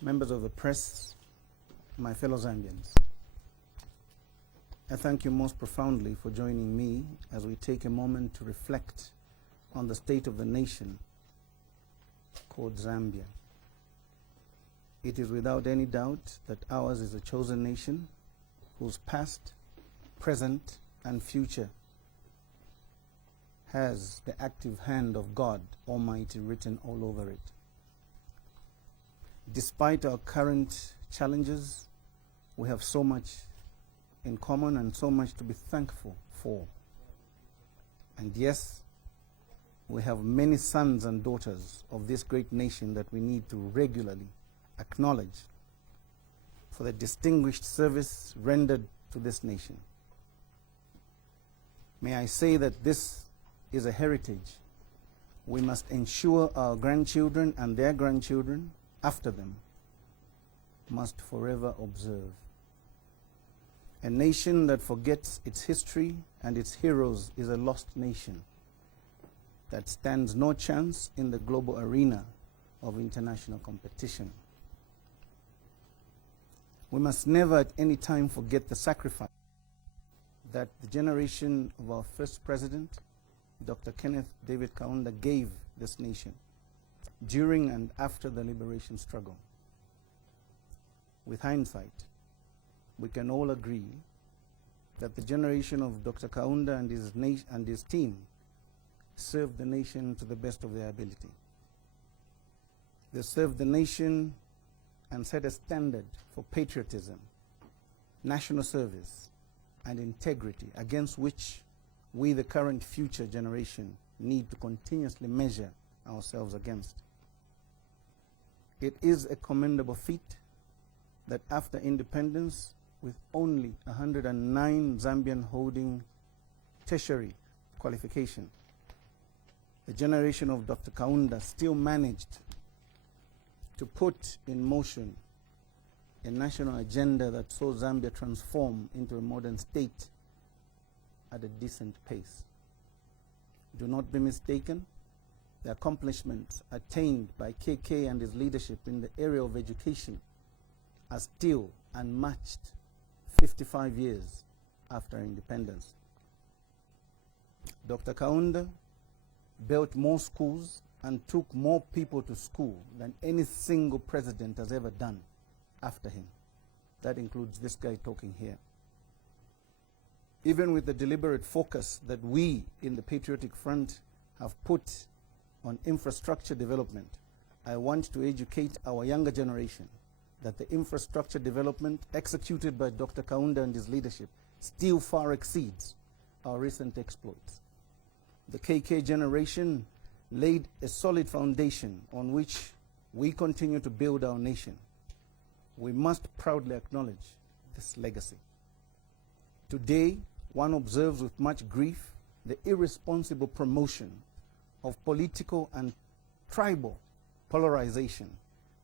members of the press, my fellow Zambians. I thank you most profoundly for joining me as we take a moment to reflect on the state of the nation called Zambia. It is without any doubt that ours is a chosen nation whose past, present, and future has the active hand of God Almighty written all over it. Despite our current challenges, we have so much in common and so much to be thankful for. And yes, we have many sons and daughters of this great nation that we need to regularly acknowledge for the distinguished service rendered to this nation. May I say that this is a heritage we must ensure our grandchildren and their grandchildren after them must forever observe. A nation that forgets its history and its heroes is a lost nation that stands no chance in the global arena of international competition. We must never at any time forget the sacrifice that the generation of our first president, Dr. Kenneth David Kaunda, gave this nation during and after the liberation struggle. With hindsight, we can all agree that the generation of Dr. Kaunda and his team served the nation to the best of their ability. They served the nation and set a standard for patriotism, national service, and integrity against which we, the current future generation, need to continuously measure ourselves against. It is a commendable feat that after independence, with only 109 Zambian holding tertiary qualification, the generation of Dr. Kaunda still managed to put in motion a national agenda that saw Zambia transform into a modern state at a decent pace. Do not be mistaken, the accomplishments attained by KK and his leadership in the area of education are still unmatched 55 years after independence. Dr. Kaunda built more schools and took more people to school than any single president has ever done after him. That includes this guy talking here. Even with the deliberate focus that we in the Patriotic Front have put on infrastructure development, I want to educate our younger generation that the infrastructure development executed by Dr. Kaunda and his leadership still far exceeds our recent exploits. The KK generation laid a solid foundation on which we continue to build our nation. We must proudly acknowledge this legacy. Today, one observes with much grief the irresponsible promotion of political and tribal polarization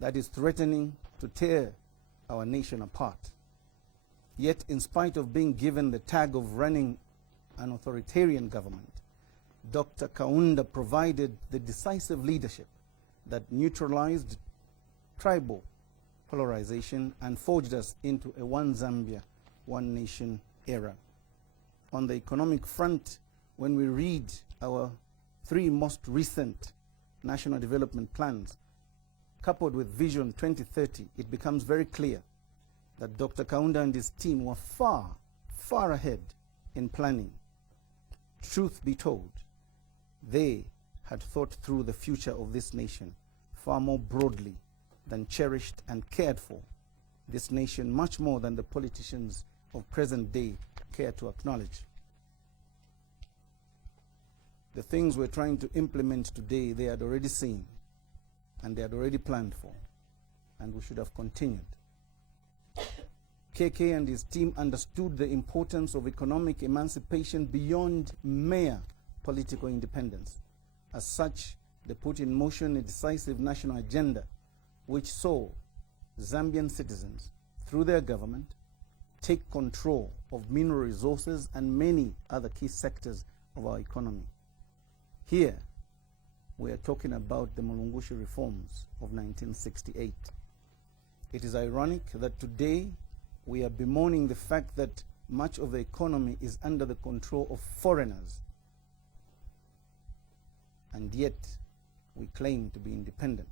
that is threatening to tear our nation apart. Yet, in spite of being given the tag of running an authoritarian government, Dr. Kaunda provided the decisive leadership that neutralized tribal polarization and forged us into a one Zambia, one nation era. On the economic front, when we read our three most recent national development plans, coupled with Vision 2030, it becomes very clear that Dr. Kaunda and his team were far, far ahead in planning. Truth be told, they had thought through the future of this nation far more broadly than cherished and cared for this nation much more than the politicians of present day care to acknowledge. The things we're trying to implement today, they had already seen and they had already planned for, and we should have continued. KK and his team understood the importance of economic emancipation beyond mere political independence. As such, they put in motion a decisive national agenda which saw Zambian citizens, through their government, take control of mineral resources and many other key sectors of our economy. Here, we are talking about the Mulungushi reforms of 1968. It is ironic that today we are bemoaning the fact that much of the economy is under the control of foreigners, and yet we claim to be independent.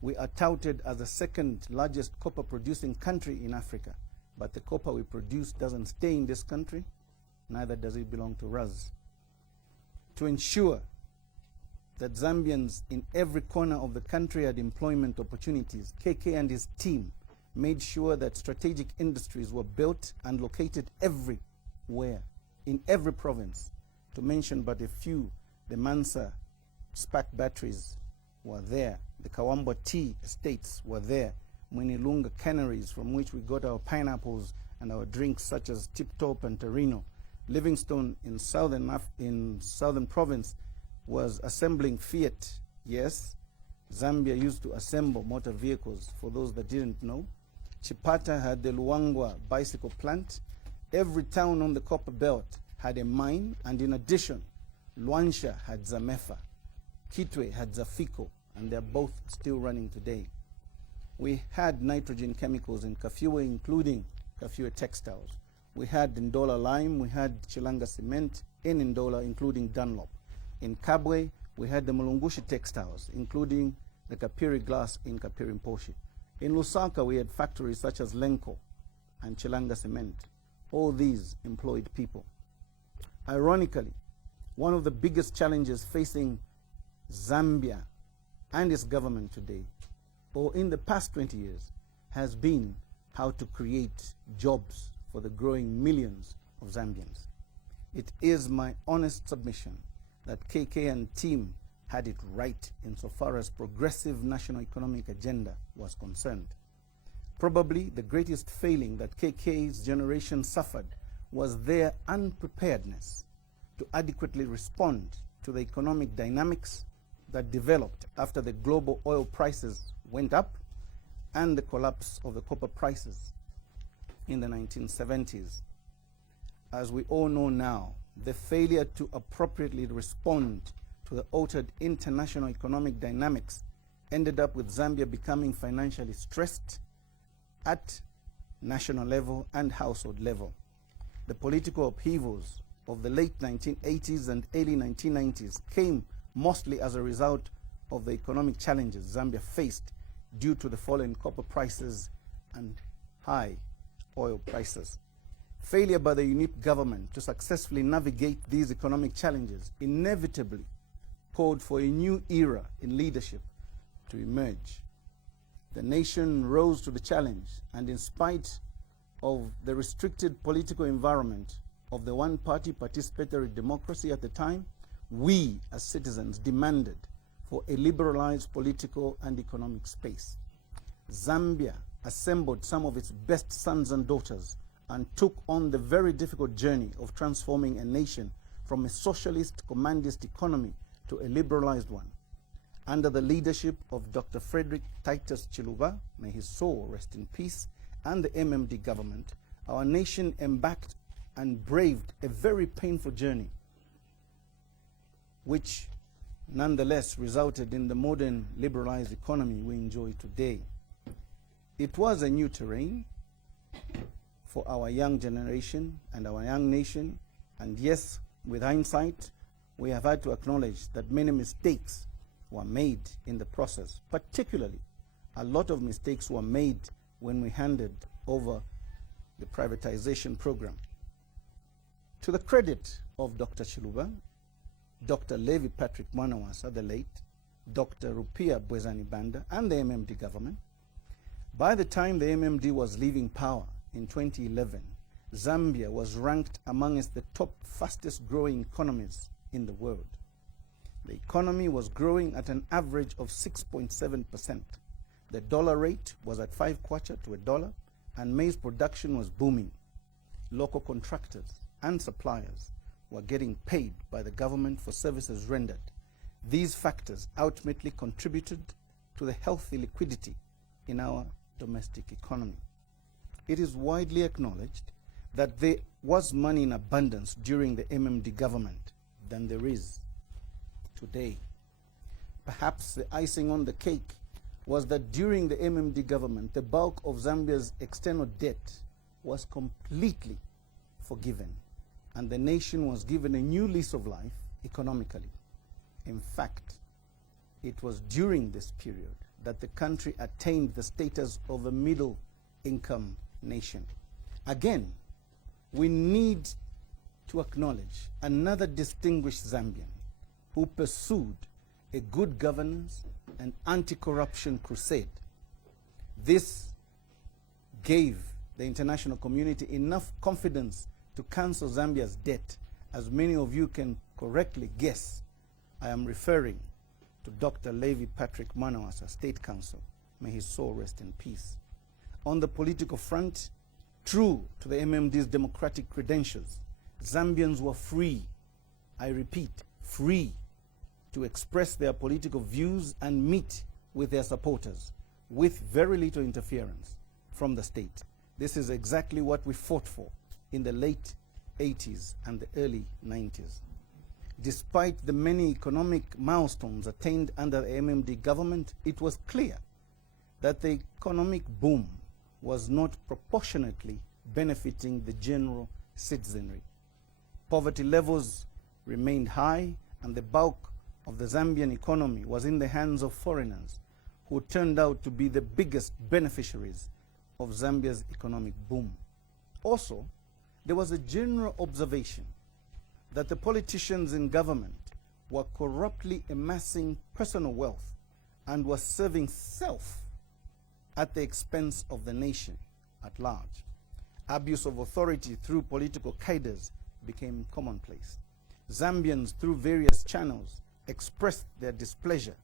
We are touted as the second largest copper producing country in Africa, but the copper we produce doesn't stay in this country, neither does it belong to us. To ensure that Zambians in every corner of the country had employment opportunities, KK and his team made sure that strategic industries were built and located everywhere, in every province. To mention but a few, the Mansa SPAC batteries were there, the Kawamba tea estates were there, Mwinilunga canneries from which we got our pineapples and our drinks such as Tip Top and Torino. Livingstone in southern province was assembling Fiat. Yes, Zambia used to assemble motor vehicles, for those that didn't know. Chipata had the Luangwa bicycle plant. Every town on the copper belt had a mine, and in addition, Luansha had Zamefa, Kitwe had Zafiko, and they're both still running today. We had nitrogen chemicals in Kafue, including Kafue Textiles. We had Ndola Lime, we had Chilanga Cement in Ndola, including Dunlop. In Kabwe, we had the Mulungushi Textiles, including the Kapiri Glass in Kapiri Mposhi. In Lusaka, we had factories such as Lenco and Chilanga Cement. All these employed people. Ironically, one of the biggest challenges facing Zambia and its government today, or in the past 20 years, has been how to create jobs for the growing millions of Zambians. It is my honest submission that KK and team had it right insofar as progressive national economic agenda was concerned. Probably the greatest failing that KK's generation suffered was their unpreparedness to adequately respond to the economic dynamics that developed after the global oil prices went up and the collapse of the copper prices in the 1970s. As we all know now, the failure to appropriately respond to the altered international economic dynamics ended up with Zambia becoming financially stressed at national level and household level. The political upheavals of the late 1980s and early 1990s came mostly as a result of the economic challenges Zambia faced due to the fall in copper prices and high oil prices. Failure by the UNIP government to successfully navigate these economic challenges inevitably called for a new era in leadership to emerge. The nation rose to the challenge, and in spite of the restricted political environment of the one-party participatory democracy at the time, we as citizens demanded for a liberalized political and economic space. Zambia assembled some of its best sons and daughters and took on the very difficult journey of transforming a nation from a socialist commandist economy to a liberalized one. Under the leadership of Dr. Frederick Titus Chiluba, may his soul rest in peace, and the MMD government, our nation embarked and braved a very painful journey, which nonetheless resulted in the modern liberalized economy we enjoy today. It was a new terrain for our young generation and our young nation, and yes, with hindsight, we have had to acknowledge that many mistakes were made in the process. Particularly, a lot of mistakes were made when we handed over the privatization program. To the credit of Dr. Chiluba, Dr. Levi Patrick Mwanawasa, the late, Dr. Rupia Bwezani Banda, and the MMD government, by the time the MMD was leaving power in 2011, Zambia was ranked amongst the top fastest growing economies in the world. The economy was growing at an average of 6.7%. The dollar rate was at 5 kwacha to a dollar, and maize production was booming. Local contractors and suppliers were getting paid by the government for services rendered. These factors ultimately contributed to the healthy liquidity in our domestic economy. It is widely acknowledged that there was money in abundance during the MMD government than there is today. Perhaps the icing on the cake was that during the MMD government, the bulk of Zambia's external debt was completely forgiven, and the nation was given a new lease of life economically. In fact, it was during this period that the country attained the status of a middle-income nation. Again, we need to acknowledge another distinguished Zambian who pursued a good governance and anti-corruption crusade. This gave the international community enough confidence to cancel Zambia's debt. As many of you can correctly guess, I am referring to Dr. Levi Patrick Manawasa, State Counsel. May his soul rest in peace. On the political front, true to the MMD's democratic credentials, Zambians were free, I repeat, free to express their political views and meet with their supporters with very little interference from the state. This is exactly what we fought for in the late 80s and the early 90s. Despite the many economic milestones attained under the MMD government, it was clear that the economic boom was not proportionately benefiting the general citizenry. Poverty levels remained high, and the bulk of the Zambian economy was in the hands of foreigners, who turned out to be the biggest beneficiaries of Zambia's economic boom. Also, there was a general observation that the politicians in government were corruptly amassing personal wealth and were serving self at the expense of the nation at large. Abuse of authority through political cadres became commonplace. Zambians, through various channels, expressed their displeasure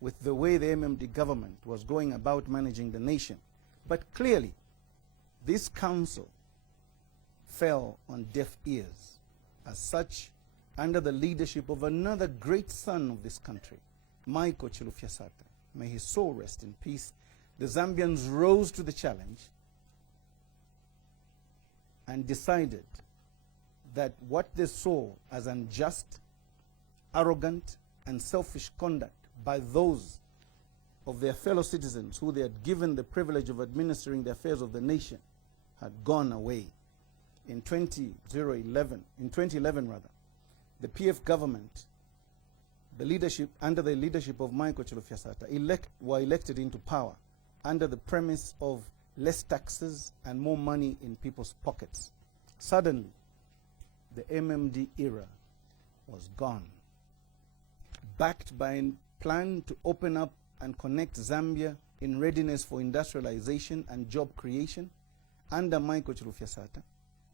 with the way the MMD government was going about managing the nation. But clearly, this council fell on deaf ears. As such, under the leadership of another great son of this country, Michael Chilufya-Sata, may his soul rest in peace, the Zambians rose to the challenge and decided that what they saw as unjust, arrogant, and selfish conduct by those of their fellow citizens who they had given the privilege of administering the affairs of the nation had gone away. In 2011, the PF government, under the leadership of Michael Chilufya-Sata, were elected into power under the premise of less taxes and more money in people's pockets. Suddenly, the MMD era was gone. Backed by a plan to open up and connect Zambia in readiness for industrialization and job creation, under Michael Chilufya-Sata,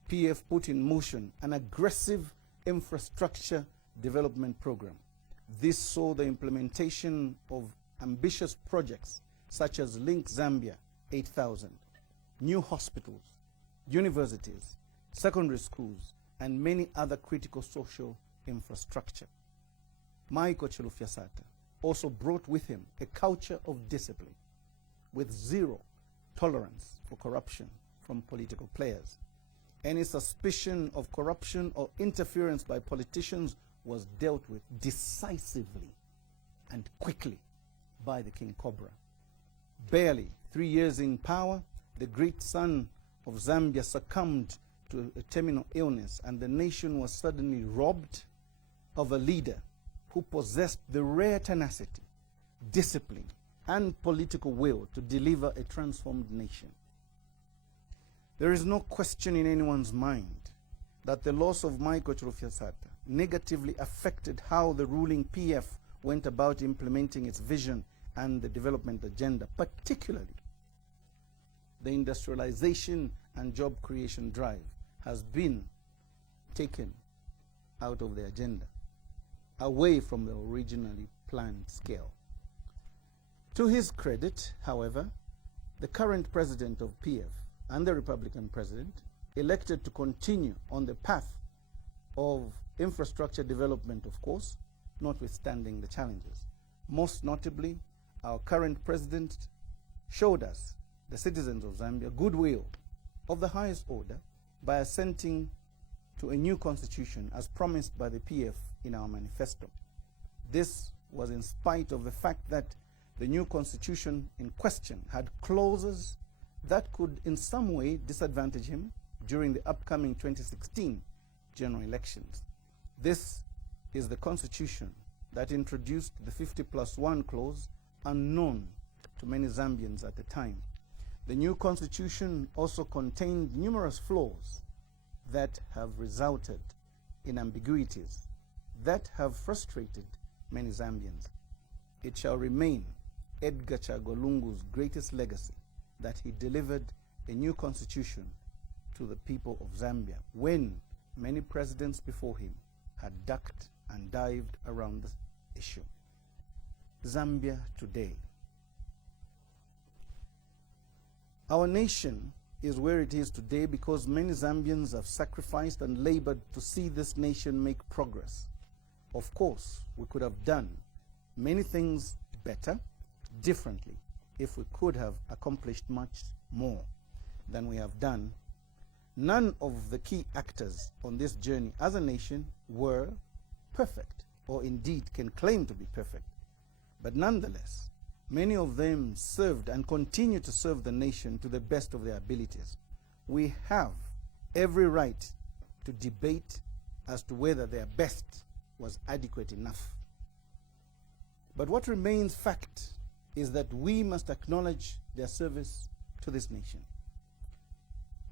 PF put in motion an aggressive infrastructure development program. This saw the implementation of ambitious projects such as Link Zambia 8000, new hospitals, universities, secondary schools, and many other critical social infrastructure. Michael Chilufya-Sata also brought with him a culture of discipline with zero tolerance for corruption from political players. Any suspicion of corruption or interference by politicians was dealt with decisively and quickly by the King Cobra. Barely 3 years in power, the great son of Zambia succumbed to a terminal illness, and the nation was suddenly robbed of a leader who possessed the rare tenacity, discipline, and political will to deliver a transformed nation. There is no question in anyone's mind that the loss of Michael Chilufya-Sata negatively affected how the ruling PF went about implementing its vision and the development agenda, particularly the industrialization and job creation drive has been taken out of the agenda, away from the originally planned scale. To his credit, however, the current president of PF and the Republican president elected to continue on the path of infrastructure development, of course, notwithstanding the challenges. Most notably, our current president showed us, the citizens of Zambia, goodwill of the highest order by assenting to a new constitution as promised by the PF in our manifesto. This was in spite of the fact that The new constitution in question had clauses that could in some way disadvantage him during the upcoming 2016 general elections. This is the constitution that introduced the 50+1 clause, unknown to many Zambians at the time. The new constitution also contained numerous flaws that have resulted in ambiguities that have frustrated many Zambians. It shall remain Edgar Chagwa Lungu's greatest legacy that he delivered a new constitution to the people of Zambia when many presidents before him had ducked and dived around the issue. Zambia today. Our nation is where it is today because many Zambians have sacrificed and labored to see this nation make progress. Of course, we could have done many things better, differently, if we could have accomplished much more than we have done. None of the key actors on this journey as a nation were perfect, or indeed can claim to be perfect. But nonetheless, many of them served and continue to serve the nation to the best of their abilities. We have every right to debate as to whether their best was adequate enough. But what remains fact is that we must acknowledge their service to this nation.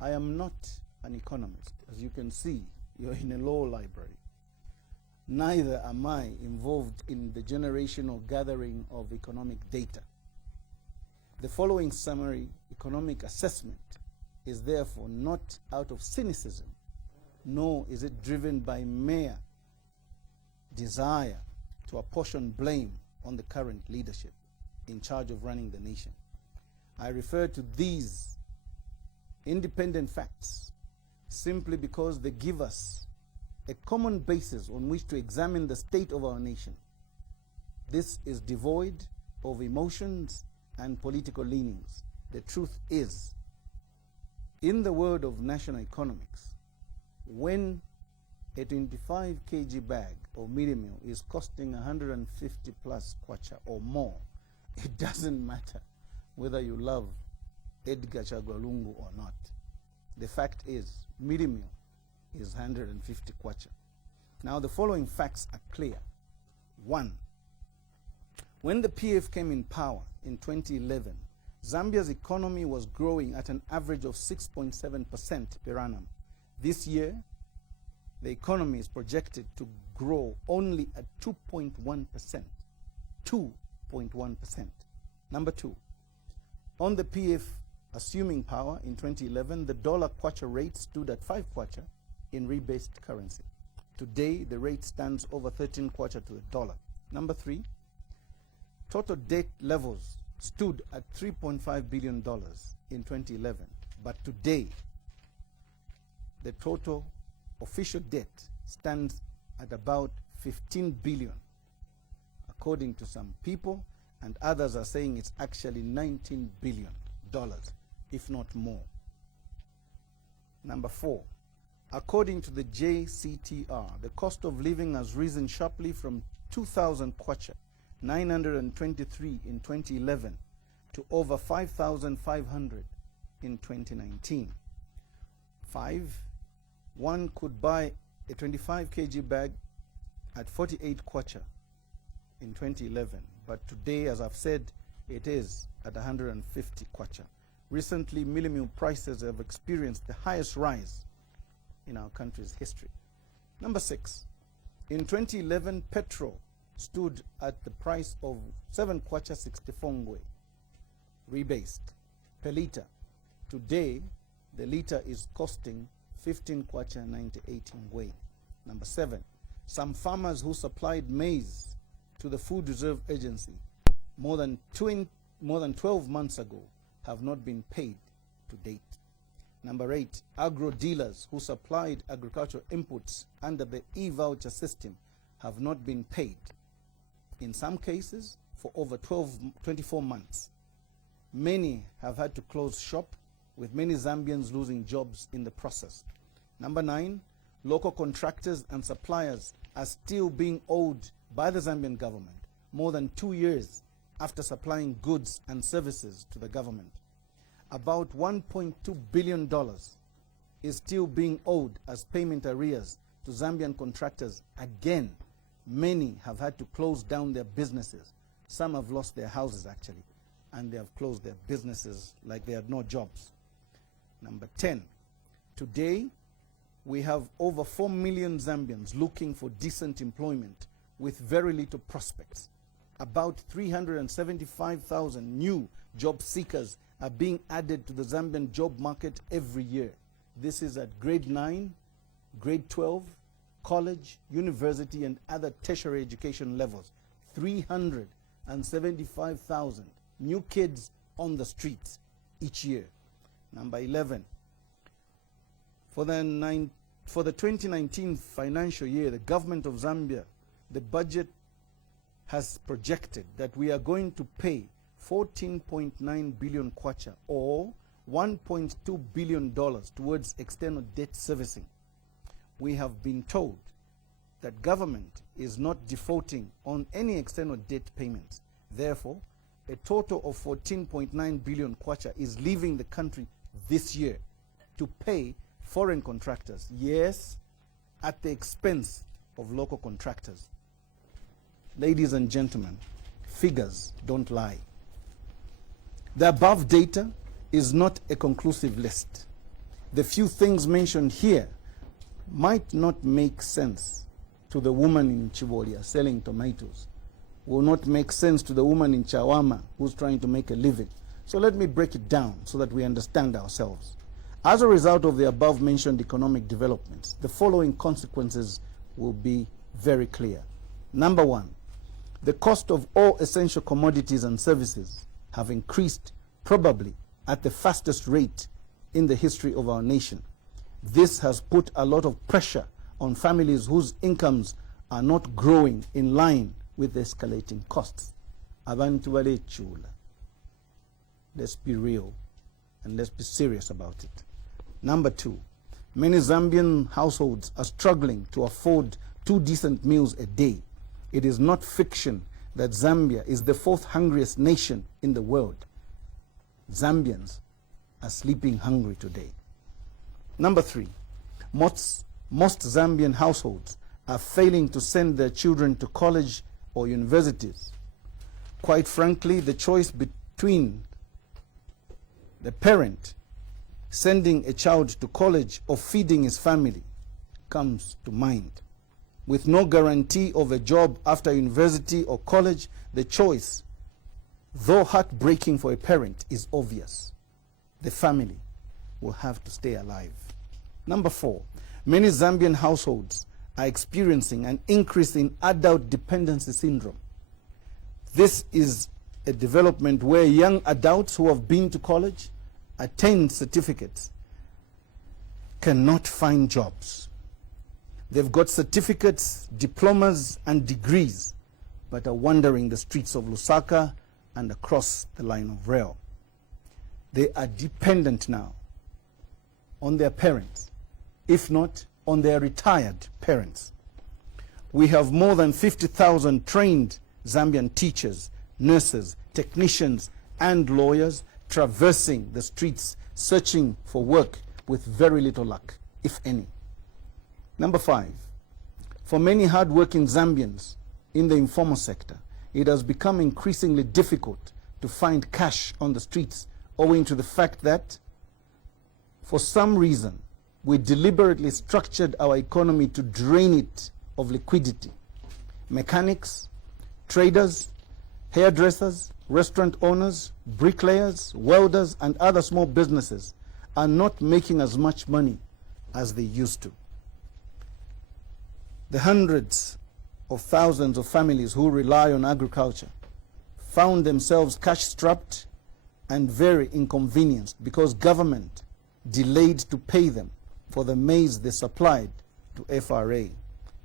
I am not an economist. As you can see, you're in a law library. Neither am I involved in the generation or gathering of economic data. The following summary economic assessment is therefore not out of cynicism, nor is it driven by mere desire to apportion blame on the current leadership in charge of running the nation. I refer to these independent facts simply because they give us a common basis on which to examine the state of our nation. This is devoid of emotions and political leanings. The truth is, in the world of national economics, when a 25 kg bag of medium meal is costing 150 plus kwacha or more, it doesn't matter whether you love Edgar Chagwa Lungu or not. The fact is, medium meal is 150 kwacha. Now the following facts are clear. 1. When the PF came in power in 2011, Zambia's economy was growing at an average of 6.7% per annum. This year, the economy is projected to grow only at 2.1%. 2.1%. Number 2, on the PF assuming power in 2011, the dollar kwacha rate stood at 5 kwacha in rebased currency. Today, the rate stands over 13 kwacha to the dollar. Number 3, total debt levels stood at $3.5 billion in 2011, but today, the total official debt stands at about 15 billion, according to some people, and others are saying it's actually $19 billion, if not more. Number 4, according to the JCTR, the cost of living has risen sharply from 2,000 kwacha, 923 in 2011, to over 5,500 in 2019. 5, one could buy a 25 kg bag at 48 kwacha in 2011, but today, as I've said, it is at 150 kwacha. Recently, milling prices have experienced the highest rise in our country's history. Number 6, in 2011, petrol stood at the price of 7 kwacha 64 ngwe, rebased, per liter. Today, the liter is costing 15 kwacha 98 ngwe. Number 7, some farmers who supplied maize to the Food Reserve Agency more than 12 months ago have not been paid to date. Number 8, agro dealers who supplied agricultural inputs under the e-voucher system have not been paid, in some cases for over 24 months. Many have had to close shop, with many Zambians losing jobs in the process. Number 9, local contractors and suppliers are still being owed by the Zambian government more than 2 years after supplying goods and services to the government. About $1.2 billion is still being owed as payment arrears to Zambian contractors. Again, many have had to close down their businesses. Some have lost their houses, actually, and they have closed their businesses like they had no jobs. Number 10, today we have over 4 million Zambians looking for decent employment with very little prospects. About 375,000 new job seekers are being added to the Zambian job market every year. This is at grade 9, grade 12, college, university, and other tertiary education levels. 375,000 new kids on the streets each year. Number 11, for the 2019 financial year, the government of Zambia, the budget has projected that we are going to pay 14.9 billion kwacha, or $1.2 billion towards external debt servicing. We have been told that government is not defaulting on any external debt payments. Therefore, a total of 14.9 billion kwacha is leaving the country this year to pay foreign contractors, yes, at the expense of local contractors. Ladies and gentlemen, figures don't lie. The above data is not a conclusive list. The few things mentioned here might not make sense to the woman in Chibolia selling tomatoes, will not make sense to the woman in Chawama who's trying to make a living. So let me break it down so that we understand ourselves. As a result of the above mentioned economic developments, the following consequences will be very clear. Number one, the cost of all essential commodities and services have increased probably at the fastest rate in the history of our nation. This has put a lot of pressure on families whose incomes are not growing in line with the escalating costs. Abantu balechula. Let's be real and let's be serious about it. Number two, many Zambian households are struggling to afford 2 decent meals a day. It is not fiction that Zambia is the 4th hungriest nation in the world. Zambians are sleeping hungry today. Number three, most Zambian households are failing to send their children to college or universities. Quite frankly, the choice between the parent sending a child to college or feeding his family comes to mind. With no guarantee of a job after university or college, the choice, though heartbreaking for a parent, is obvious. The family will have to stay alive. Number four, many Zambian households are experiencing an increase in adult dependency syndrome. This is a development where young adults who have been to college, attained certificates, cannot find jobs. They've got certificates, diplomas, and degrees, but are wandering the streets of Lusaka and across the line of rail. They are dependent now on their parents, if not on their retired parents. We have more than 50,000 trained Zambian teachers, nurses, technicians, and lawyers traversing the streets searching for work with very little luck, if any. Number five, for many hard-working Zambians in the informal sector, it has become increasingly difficult to find cash on the streets owing to the fact that, for some reason, we deliberately structured our economy to drain it of liquidity. Mechanics, traders, hairdressers, restaurant owners, bricklayers, welders, and other small businesses are not making as much money as they used to. The hundreds of thousands of families who rely on agriculture found themselves cash-strapped and very inconvenienced because government delayed to pay them for the maize they supplied to FRA.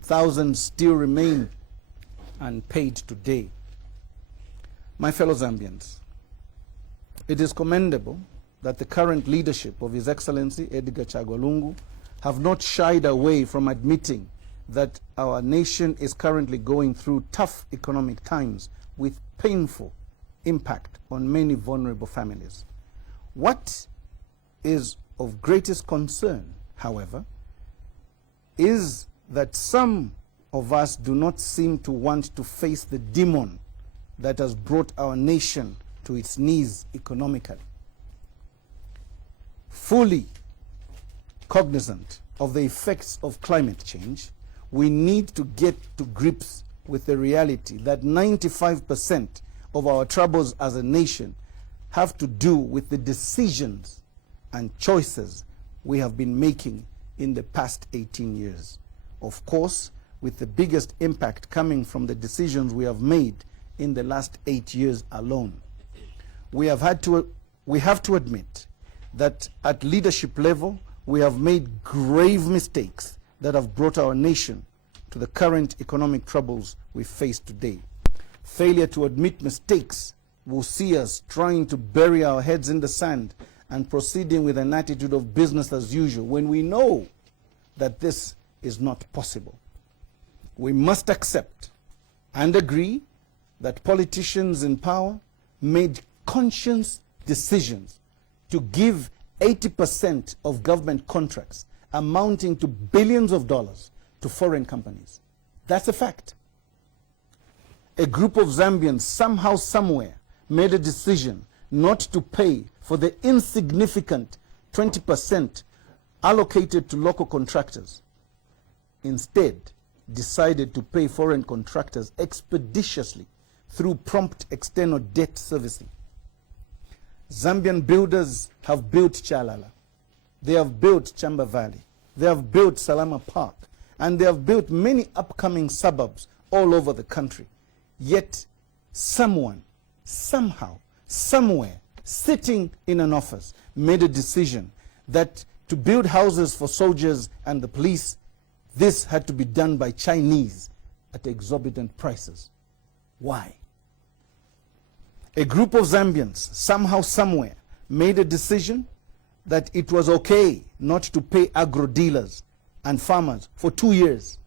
Thousands still remain unpaid today. My fellow Zambians, it is commendable that the current leadership of His Excellency Edgar Chagwa Lungu have not shied away from admitting that our nation is currently going through tough economic times with painful impact on many vulnerable families. What is of greatest concern, however, is that some of us do not seem to want to face the demon that has brought our nation to its knees economically. Fully cognizant of the effects of climate change, we need to get to grips with the reality that 95% of our troubles as a nation have to do with the decisions and choices we have been making in the past 18 years. Of course, with the biggest impact coming from the decisions we have made in the last 8 years alone. We have to admit that at leadership level, we have made grave mistakes that have brought our nation to the current economic troubles we face today. Failure to admit mistakes will see us trying to bury our heads in the sand and proceeding with an attitude of business as usual when we know that this is not possible. We must accept and agree that politicians in power made conscious decisions to give 80% of government contracts amounting to billions of dollars to foreign companies. That's a fact. A group of Zambians somehow, somewhere, made a decision not to pay for the insignificant 20% allocated to local contractors. Instead, decided to pay foreign contractors expeditiously through prompt external debt servicing. Zambian builders have built Chalala, they have built Chamba Valley, they have built Salama Park, and they have built many upcoming suburbs all over the country. Yet someone, somehow, somewhere, sitting in an office, made a decision that to build houses for soldiers and the police, this had to be done by Chinese at exorbitant prices. Why? A group of Zambians, somehow, somewhere, made a decision that it was okay not to pay agro dealers and farmers for 2 years.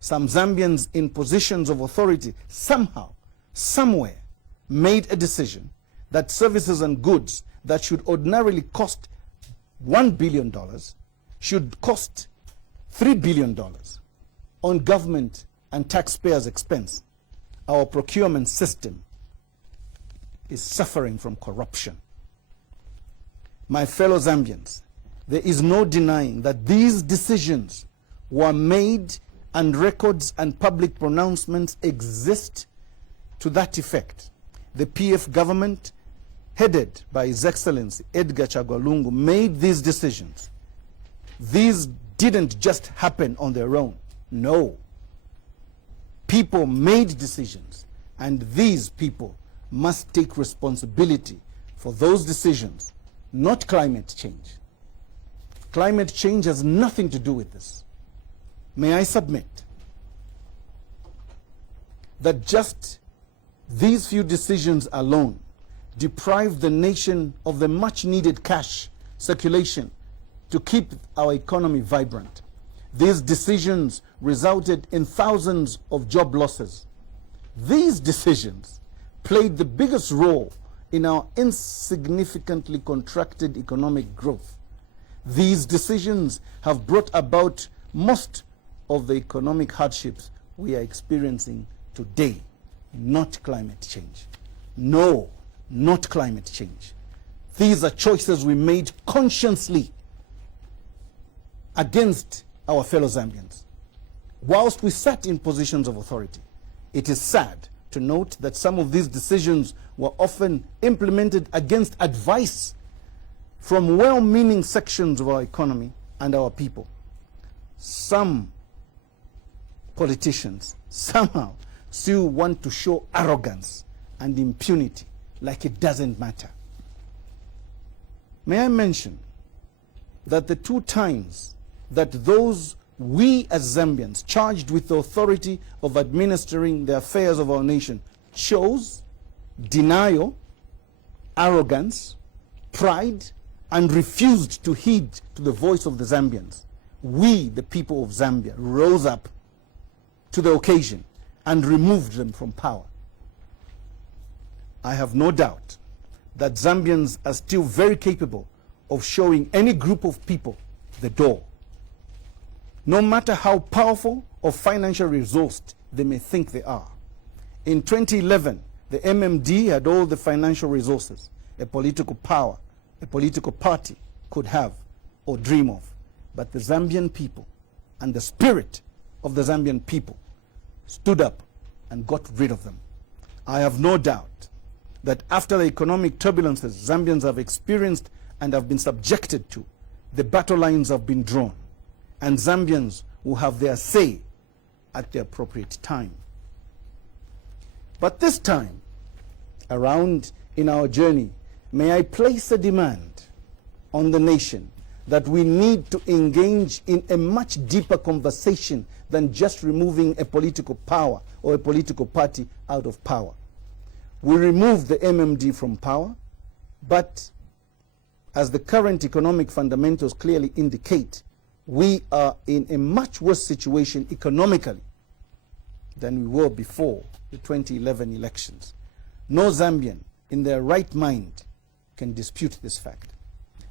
Some Zambians in positions of authority somehow, somewhere, made a decision that services and goods that should ordinarily cost $1 billion should cost $3 billion on government and taxpayers' expense. Our procurement system is suffering from corruption. My fellow Zambians, there is no denying that these decisions were made and records and public pronouncements exist to that effect. The PF government, headed by His Excellency Edgar Chagwa Lungu, made these decisions. These didn't just happen on their own. No. People made decisions, and these people must take responsibility for those decisions, not climate change. Climate change has nothing to do with this. May I submit that just these few decisions alone deprive the nation of the much needed cash circulation to keep our economy vibrant. These decisions resulted in thousands of job losses. These decisions played the biggest role in our insignificantly contracted economic growth. These decisions have brought about most of the economic hardships we are experiencing today, not climate change. No, not climate change. These are choices we made consciously against our fellow Zambians. Whilst we sat in positions of authority, it is sad to note that some of these decisions were often implemented against advice from well-meaning sections of our economy and our people. Some politicians somehow still want to show arrogance and impunity like it doesn't matter. May I mention that the 2 times that those we as Zambians charged with the authority of administering the affairs of our nation chose denial, arrogance, pride, and refused to heed to the voice of the Zambians. We, the people of Zambia, rose up to the occasion and removed them from power. I have no doubt that Zambians are still very capable of showing any group of people the door, no matter how powerful or financially resourced they may think they are. In 2011, the MMD had all the financial resources a political power, a political party could have or dream of. But the Zambian people and the spirit of the Zambian people stood up and got rid of them. I have no doubt that after the economic turbulences Zambians have experienced and have been subjected to, the battle lines have been drawn, and Zambians will have their say at the appropriate time. But this time around in our journey, may I place a demand on the nation that we need to engage in a much deeper conversation than just removing a political power or a political party out of power. We remove the MMD from power, but as the current economic fundamentals clearly indicate, we are in a much worse situation economically than we were before the 2011 elections. No Zambian in their right mind can dispute this fact.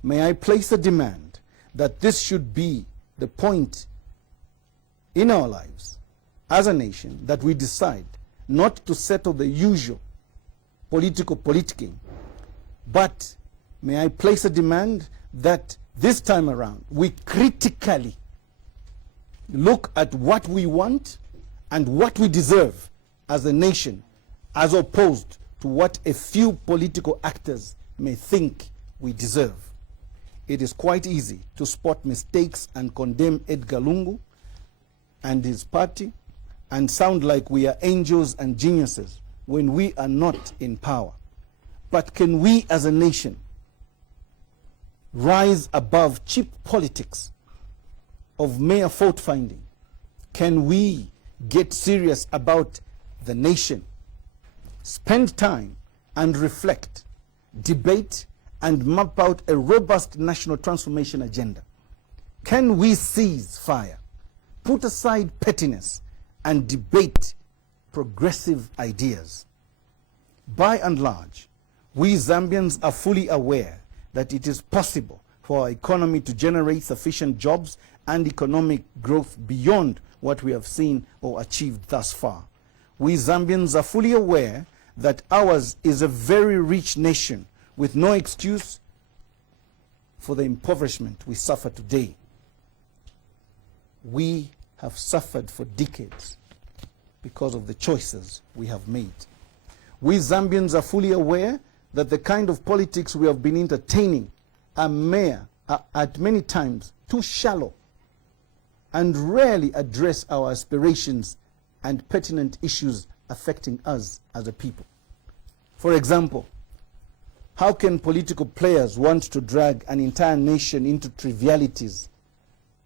May I place a demand that this should be the point in our lives as a nation that we decide not to settle the usual political politicking, but may I place a demand that this time around we critically look at what we want and what we deserve as a nation, as opposed to what a few political actors may think we deserve. It is quite easy to spot mistakes and condemn Edgar Lungu and his party and sound like we are angels and geniuses when we are not in power. But can we as a nation rise above cheap politics of mere fault finding? Can we get serious about the nation, spend time and reflect, debate and map out a robust national transformation agenda? Can we cease fire, put aside pettiness and debate progressive ideas? By and large, we Zambians are fully aware that it is possible for our economy to generate sufficient jobs and economic growth beyond what we have seen or achieved thus far. We Zambians are fully aware that ours is a very rich nation with no excuse for the impoverishment we suffer today. We have suffered for decades because of the choices we have made. We Zambians are fully aware that the kind of politics we have been entertaining are at many times too shallow and rarely address our aspirations and pertinent issues affecting us as a people. For example, how can political players want to drag an entire nation into trivialities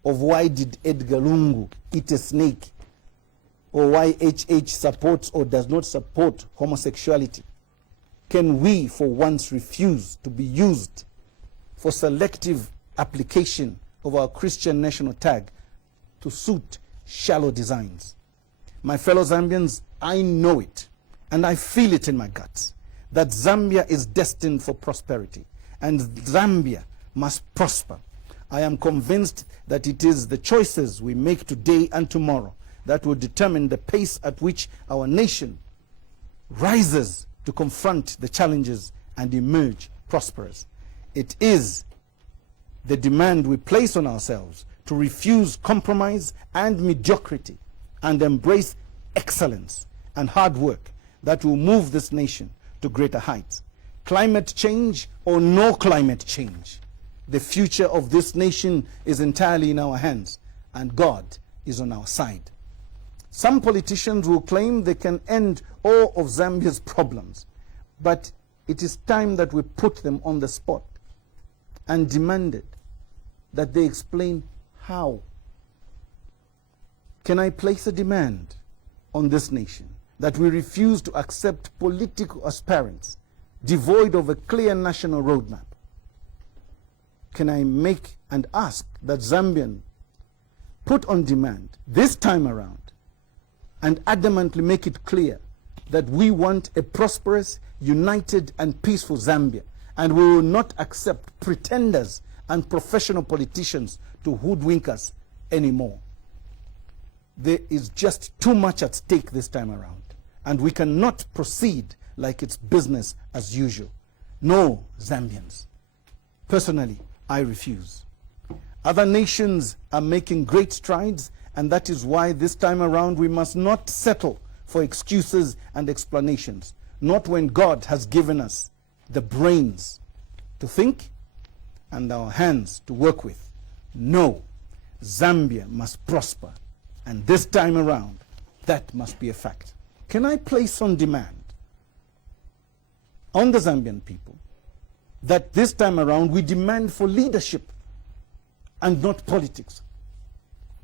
of why did Edgar Lungu eat a snake, or why HH supports or does not support homosexuality? Can we for once refuse to be used for selective application of our Christian national tag to suit shallow designs? My fellow Zambians, I know it and I feel it in my guts that Zambia is destined for prosperity and Zambia must prosper. I am convinced that it is the choices we make today and tomorrow that will determine the pace at which our nation rises to confront the challenges and emerge prosperous. It is the demand we place on ourselves to refuse compromise and mediocrity and embrace excellence and hard work that will move this nation to greater heights. Climate change or no climate change, the future of this nation is entirely in our hands, and God is on our side. Some politicians will claim they can end all of Zambia's problems, but it is time that we put them on the spot and demanded that they explain how. Can I place a demand on this nation that we refuse to accept political aspirants devoid of a clear national roadmap? Can I make and ask that Zambian put on demand this time around and adamantly make it clear that we want a prosperous, united, and peaceful Zambia, and we will not accept pretenders and professional politicians to hoodwink us anymore. There is just too much at stake this time around, and we cannot proceed like it's business as usual. No, Zambians. Personally, I refuse. Other nations are making great strides, and that is why this time around we must not settle for excuses and explanations, not when God has given us the brains to think and our hands to work with. No, Zambia must prosper, and this time around, that must be a fact. Can I place on demand on the Zambian people that this time around we demand for leadership and not politics,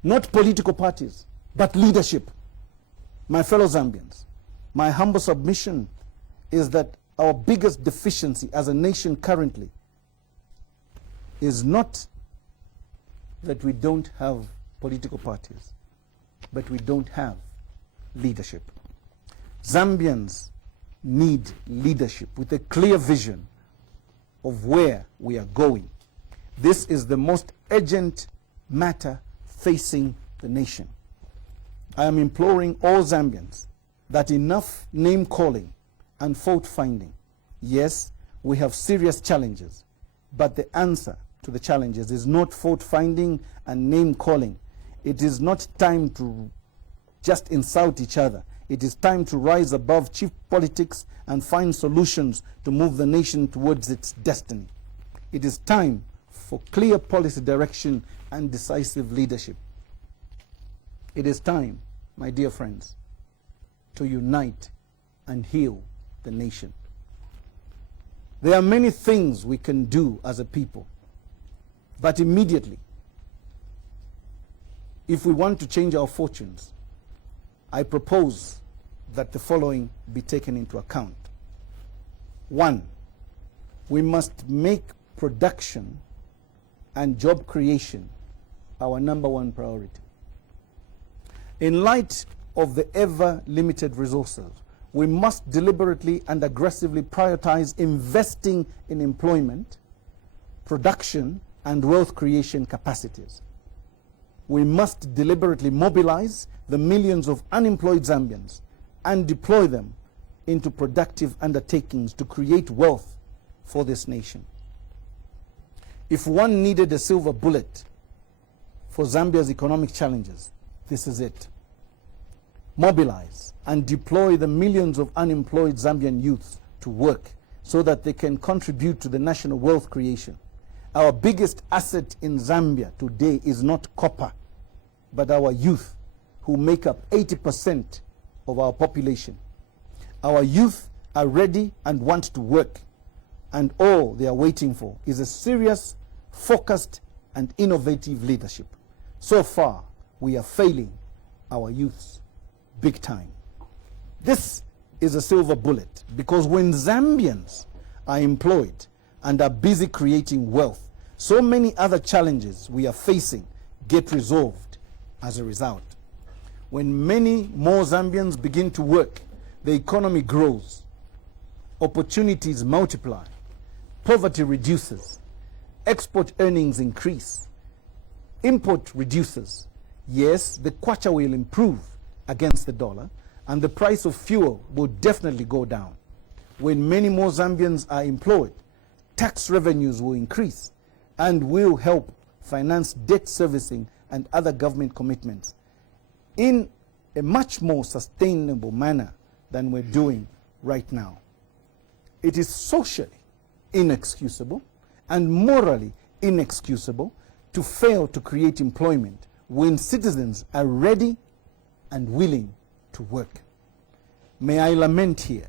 not political parties, but leadership. My fellow Zambians, my humble submission is that our biggest deficiency as a nation currently is not that we don't have political parties, but we don't have leadership. Zambians need leadership with a clear vision of where we are going. This is the most urgent matter facing the nation. I am imploring all Zambians that enough name-calling and fault-finding. Yes, we have serious challenges, but the answer to the challenges is not fault-finding and name-calling. It is not time to just insult each other. It is time to rise above cheap politics and find solutions to move the nation towards its destiny. It is time for clear policy direction and decisive leadership. It is time, my dear friends, to unite and heal the nation. There are many things we can do as a people, but immediately, if we want to change our fortunes, I propose that the following be taken into account. 1, we must make production and job creation our #1 priority. In light of the ever-limited resources, we must deliberately and aggressively prioritize investing in employment, production, and wealth creation capacities. We must deliberately mobilize the millions of unemployed Zambians and deploy them into productive undertakings to create wealth for this nation. If one needed a silver bullet for Zambia's economic challenges, this is it. Mobilize and deploy the millions of unemployed Zambian youths to work so that they can contribute to the national wealth creation. Our biggest asset in Zambia today is not copper, but our youth, who make up 80% of our population. Our youth are ready and want to work, and all they are waiting for is a serious, focused, and innovative leadership. So far, we are failing our youths big time. This is a silver bullet, because when Zambians are employed and are busy creating wealth, so many other challenges we are facing get resolved as a result. When many more Zambians begin to work, the economy grows, opportunities multiply, poverty reduces, export earnings increase, import reduces. Yes, the kwacha will improve against the dollar, and the price of fuel will definitely go down. When many more Zambians are employed, tax revenues will increase and will help finance debt servicing and other government commitments in a much more sustainable manner than we're doing right now. It is socially inexcusable and morally inexcusable to fail to create employment when citizens are ready and willing to work. May I lament here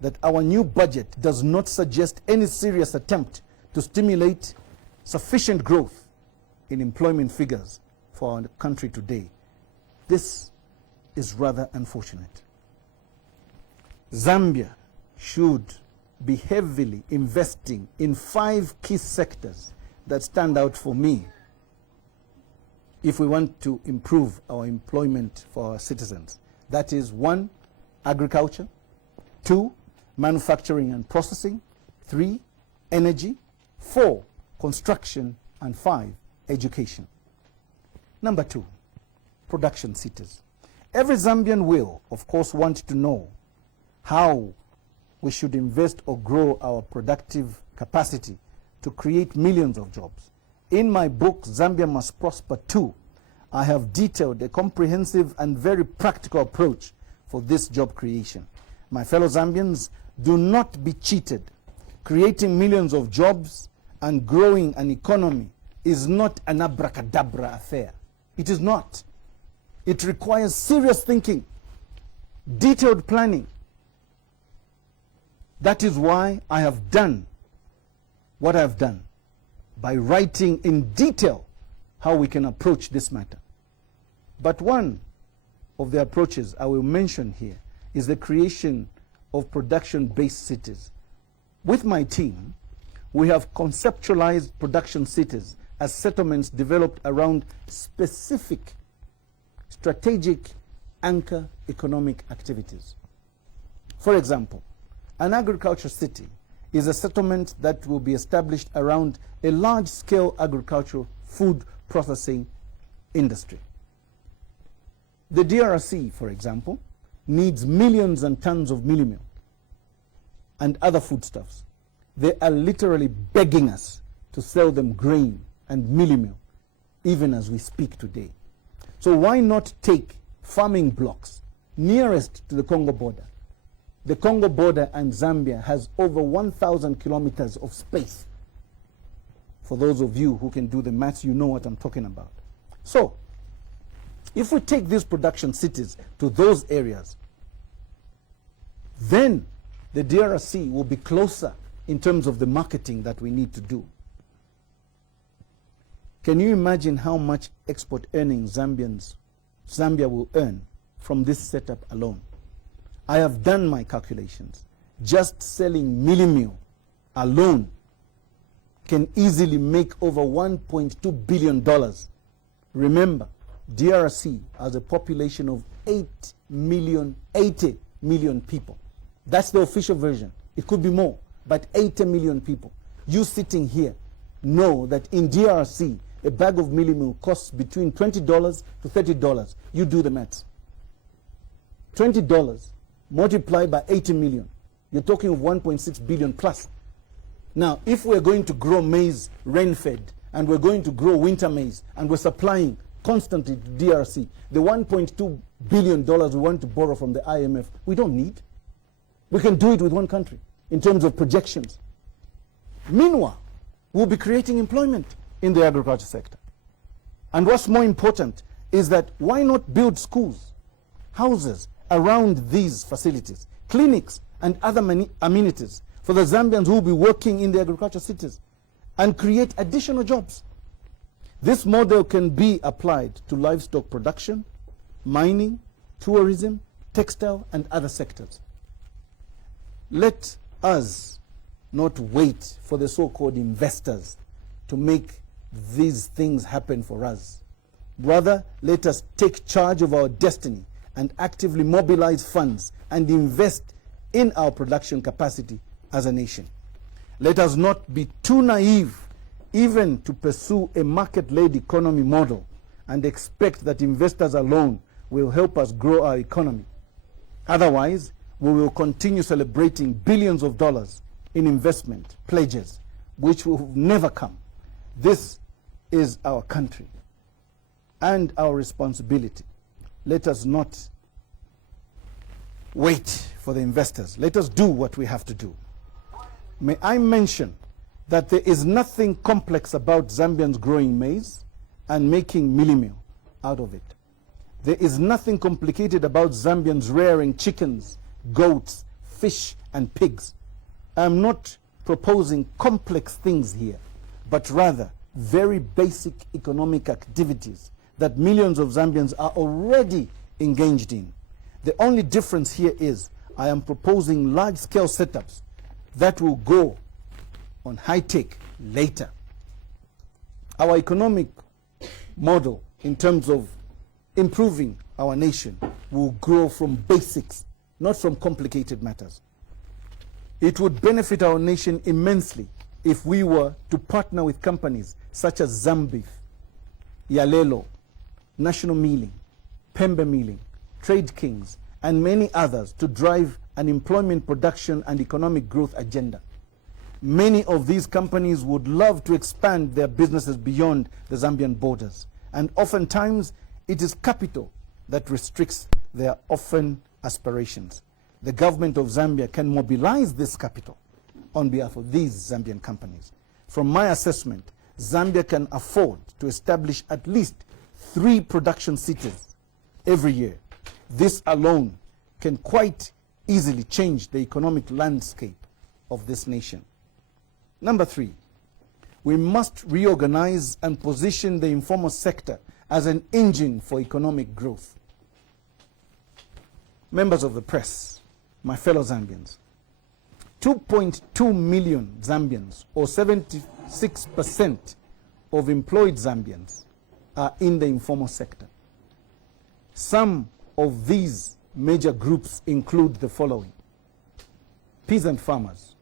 that our new budget does not suggest any serious attempt to stimulate sufficient growth in employment figures for our country today. This is rather unfortunate. Zambia should be heavily investing in 5 key sectors that stand out for me if we want to improve our employment for our citizens. That is 1, agriculture, 2, manufacturing and processing. 3, energy. 4, construction. And 5, education. Number 2, production cities. Every Zambian will, of course, want to know how we should invest or grow our productive capacity to create millions of jobs. In my book, Zambia Must Prosper 2, I have detailed a comprehensive and very practical approach for this job creation. My fellow Zambians, do not be cheated. Creating millions of jobs and growing an economy is not an abracadabra affair. It is not. It requires serious thinking, detailed planning. That is why I have done what I have done, by writing in detail how we can approach this matter. But one of the approaches I will mention here is the creation of production-based cities. With my team, we have conceptualized production cities as settlements developed around specific strategic anchor economic activities. For example, an agriculture city is a settlement that will be established around a large-scale agricultural food processing industry. The DRC, for example, needs millions and tons of mealie meal and other foodstuffs. They are literally begging us to sell them grain and mealie meal, even as we speak today. So why not take farming blocks nearest to the Congo border? The Congo border and Zambia has over 1,000 kilometers of space. For those of you who can do the maths, you know what I'm talking about. So, if we take these production cities to those areas, then the DRC will be closer in terms of the marketing that we need to do. Can you imagine how much export earnings Zambia will earn from this setup alone? I have done my calculations. Just selling mealie meal alone can easily make over $1.2 billion. Remember, DRC has a population of 80 million people. That's the official version. It could be more, but 80 million people. You sitting here know that in DRC, a bag of mealie meal costs between $20 to $30. You do the maths. $20 multiplied by 80 million. You're talking of 1.6 billion plus. Now, if we're going to grow maize rain-fed, and we're going to grow winter maize, and we're supplying constantly to DRC, the $1.2 billion we want to borrow from the IMF, we don't need. We can do it with one country in terms of projections. Meanwhile, we'll be creating employment in the agriculture sector. And what's more important is that why not build schools, houses around these facilities, clinics and other amenities for the Zambians who will be working in the agriculture cities and create additional jobs. This model can be applied to livestock production, mining, tourism, textile and other sectors. Let us not wait for the so-called investors to make these things happen for us. Rather, let us take charge of our destiny and actively mobilize funds and invest in our production capacity as a nation. Let us not be too naive even to pursue a market-led economy model and expect that investors alone will help us grow our economy. Otherwise, we will continue celebrating billions of dollars in investment pledges, which will never come. This is our country and our responsibility. Let us not wait for the investors. Let us do what we have to do. May I mention that there is nothing complex about Zambians growing maize and making mealie meal out of it. There is nothing complicated about Zambians rearing chickens, goats, fish, and pigs. I am not proposing complex things here, but rather very basic economic activities that millions of Zambians are already engaged in. The only difference here is I am proposing large-scale setups that will go on high-tech later. Our economic model in terms of improving our nation will grow from basics, not from complicated matters. It would benefit our nation immensely if we were to partner with companies such as Zambif, Yalelo, National Milling, Pembe Milling, Trade Kings, and many others to drive an employment production and economic growth agenda. Many of these companies would love to expand their businesses beyond the Zambian borders, and oftentimes it is capital that restricts their often aspirations. The government of Zambia can mobilize this capital on behalf of these Zambian companies. From my assessment, Zambia can afford to establish at least 3 production cities every year. This alone can quite easily change the economic landscape of this nation. Number 3, we must reorganize and position the informal sector as an engine for economic growth. Members of the press, my fellow Zambians, 2.2 million Zambians, or 76% of employed Zambians, are in the informal sector. Some of these major groups include the following: peasant farmers,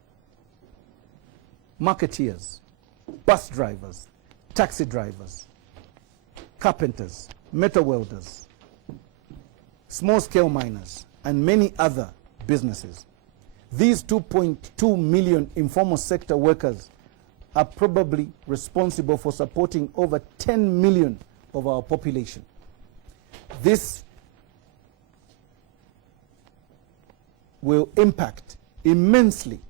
marketeers, bus drivers, taxi drivers, carpenters, metal welders, small-scale miners, and many other businesses. These 2.2 million informal sector workers are probably responsible for supporting over 10 million of our population. This will impact immensely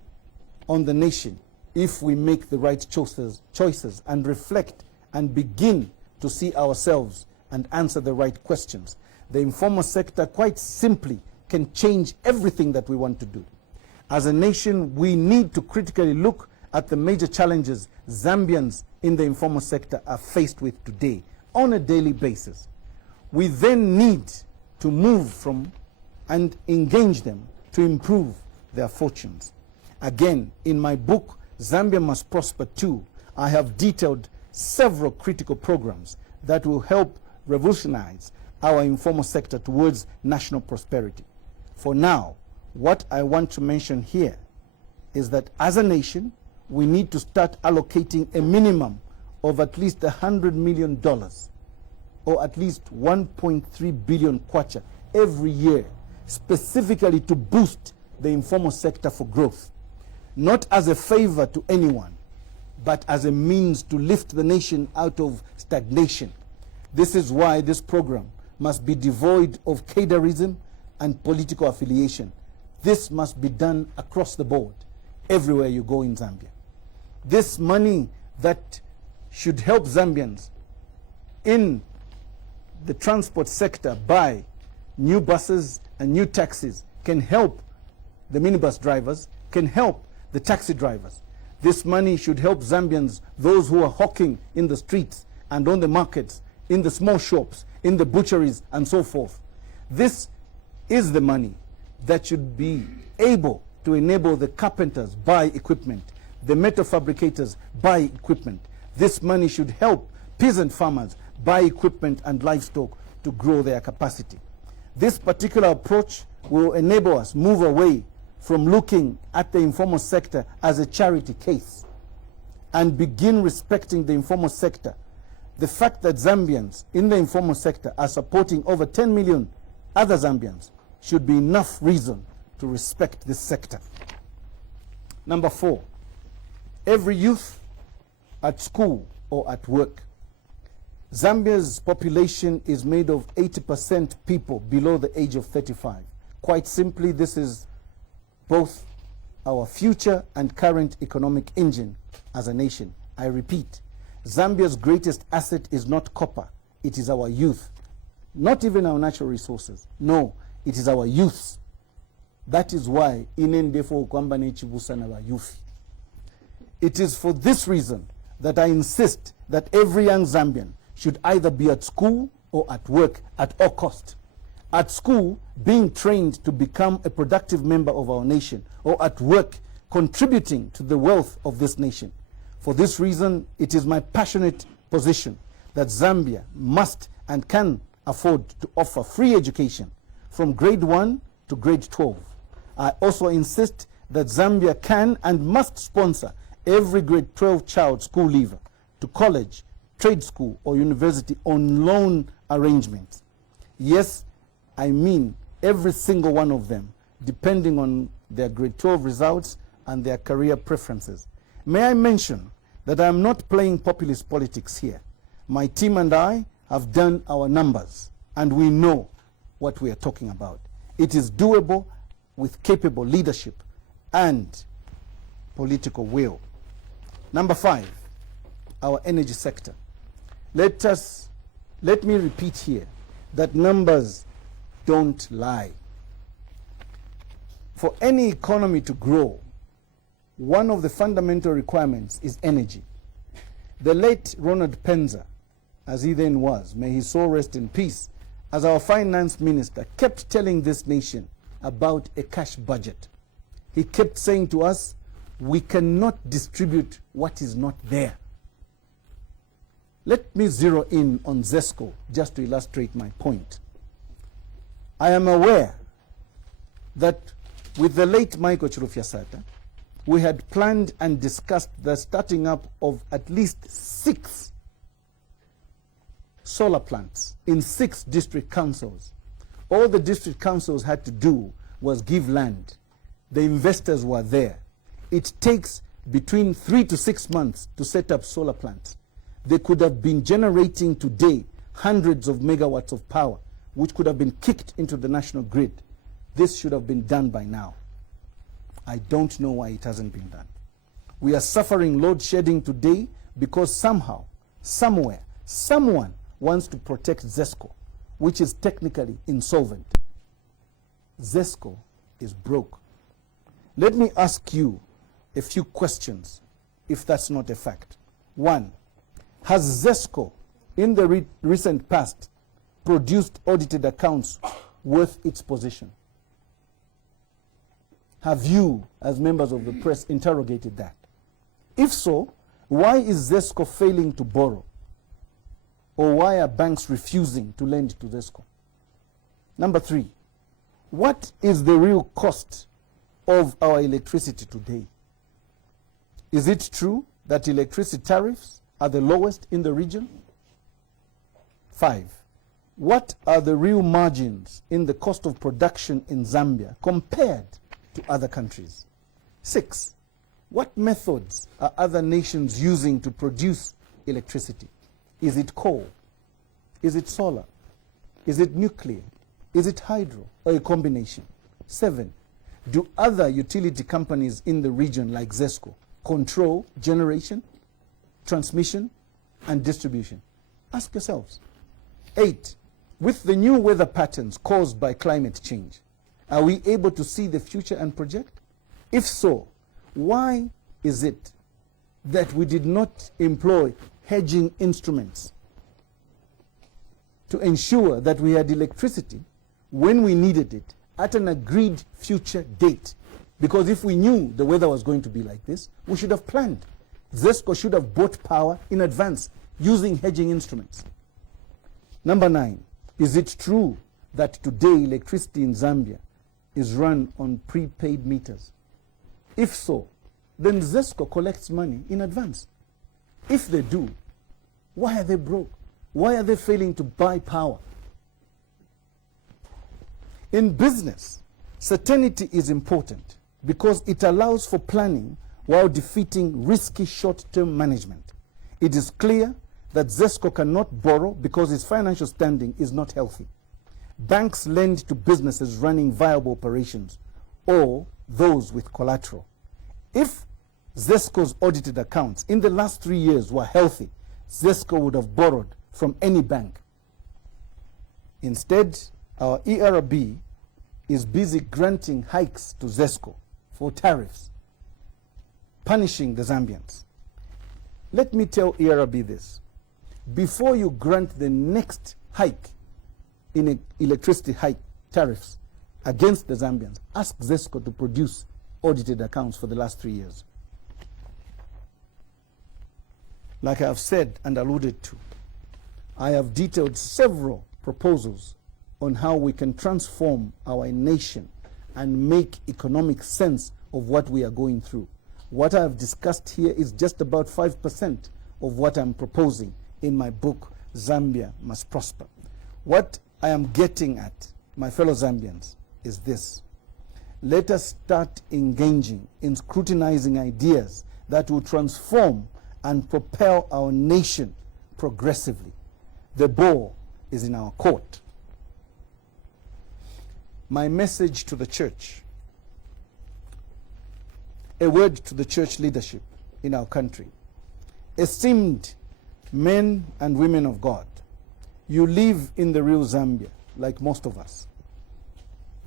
on the nation if we make the right choices and reflect and begin to see ourselves and answer the right questions. The informal sector quite simply can change everything that we want to do. As a nation, we need to critically look at the major challenges Zambians in the informal sector are faced with today on a daily basis. We then need to move from and engage them to improve their fortunes. Again, in my book, Zambia Must Prosper Too, I have detailed several critical programs that will help revolutionize our informal sector towards national prosperity. For now, what I want to mention here is that as a nation, we need to start allocating a minimum of at least $100 million, or at least 1.3 billion kwacha every year, specifically to boost the informal sector for growth, not as a favor to anyone, but as a means to lift the nation out of stagnation. This is why this program must be devoid of caderism and political affiliation. This must be done across the board, everywhere you go in Zambia. This money that should help Zambians in the transport sector buy new buses and new taxis can help the minibus drivers, can help the taxi drivers. This money should help Zambians, those who are hawking in the streets and on the markets, in the small shops, in the butcheries, and so forth. This is the money that should be able to enable the carpenters buy equipment, the metal fabricators buy equipment. This money should help peasant farmers buy equipment and livestock to grow their capacity. This particular approach will enable us move away from looking at the informal sector as a charity case and begin respecting the informal sector. The fact that Zambians in the informal sector are supporting over 10 million other Zambians should be enough reason to respect this sector. Number 4, every youth at school or at work. Zambia's population is made of 80% people below the age of 35. Quite simply, this is both our future and current economic engine as a nation. I repeat, Zambia's greatest asset is not copper, it is our youth. Not even our natural resources. No, it is our youth. That is why inendefo kwamba nechibusa na youth. It is for this reason that I insist that every young Zambian should either be at school or at work at all cost. At school, being trained to become a productive member of our nation, or at work, contributing to the wealth of this nation. For this reason, it is my passionate position that Zambia must and can afford to offer free education from grade 1 to grade 12. I also insist that Zambia can and must sponsor every grade 12 child school leaver to college, trade school, or university on loan arrangements. Yes, I mean every single one of them, depending on their grade 12 results and their career preferences. May I mention that I am not playing populist politics here. My team and I have done our numbers, and we know what we are talking about. It is doable with capable leadership and political will. Number 5, our energy sector. Let me repeat here that numbers don't lie. For any economy to grow, one of the fundamental requirements is energy. The late Ronald Penza, as he then was, may his soul rest in peace, as our finance minister, kept telling this nation about a cash budget. He kept saying to us, we cannot distribute what is not there. Let me zero in on ZESCO just to illustrate my point. I am aware that with the late Michael Chirufyasata, we had planned and discussed the starting up of at least 6 solar plants in 6 district councils. All the district councils had to do was give land. The investors were there. It takes between 3 to 6 months to set up solar plants. They could have been generating today hundreds of megawatts of power, which could have been kicked into the national grid. This should have been done by now. I don't know why it hasn't been done. We are suffering load shedding today because somehow, somewhere, someone wants to protect ZESCO, which is technically insolvent. ZESCO is broke. Let me ask you a few questions, if that's not a fact. 1, has ZESCO in the recent past produced audited accounts worth its position? Have you, as members of the press, interrogated that? If so, why is ZESCO failing to borrow? Or why are banks refusing to lend to ZESCO? Number 3, what is the real cost of our electricity today? Is it true that electricity tariffs are the lowest in the region? 5, what are the real margins in the cost of production in Zambia compared to other countries? 6, what methods are other nations using to produce electricity? Is it coal? Is it solar? Is it nuclear? Is it hydro, or a combination? 7, do other utility companies in the region like ZESCO control generation, transmission, and distribution? Ask yourselves. 8, with the new weather patterns caused by climate change, are we able to see the future and project? If so, why is it that we did not employ hedging instruments to ensure that we had electricity when we needed it at an agreed future date? Because if we knew the weather was going to be like this, we should have planned. ZESCO should have bought power in advance using hedging instruments. Number 9, is it true that today electricity in Zambia is run on prepaid meters? If so, then ZESCO collects money in advance. If they do, why are they broke? Why are they failing to buy power? In business, certainty is important because it allows for planning while defeating risky short-term management. It is clear that ZESCO cannot borrow because its financial standing is not healthy. Banks lend to businesses running viable operations or those with collateral. If ZESCO's audited accounts in the last 3 years were healthy, ZESCO would have borrowed from any bank. Instead, our ERB is busy granting hikes to ZESCO for tariffs, punishing the Zambians. Let me tell ERB this. Before you grant the next hike in electricity tariffs against the Zambians, ask ZESCO to produce audited accounts for the last 3 years. Like I have said and alluded to, I have detailed several proposals on how we can transform our nation and make economic sense of what we are going through. What I have discussed here is just about 5% of what I'm proposing in my book, Zambia Must Prosper. What I am getting at, my fellow Zambians, is this. Let us start engaging in scrutinizing ideas that will transform and propel our nation progressively. The ball is in our court. My message to the church, a word to the church leadership in our country. Esteemed men and women of God, you live in the real Zambia, like most of us.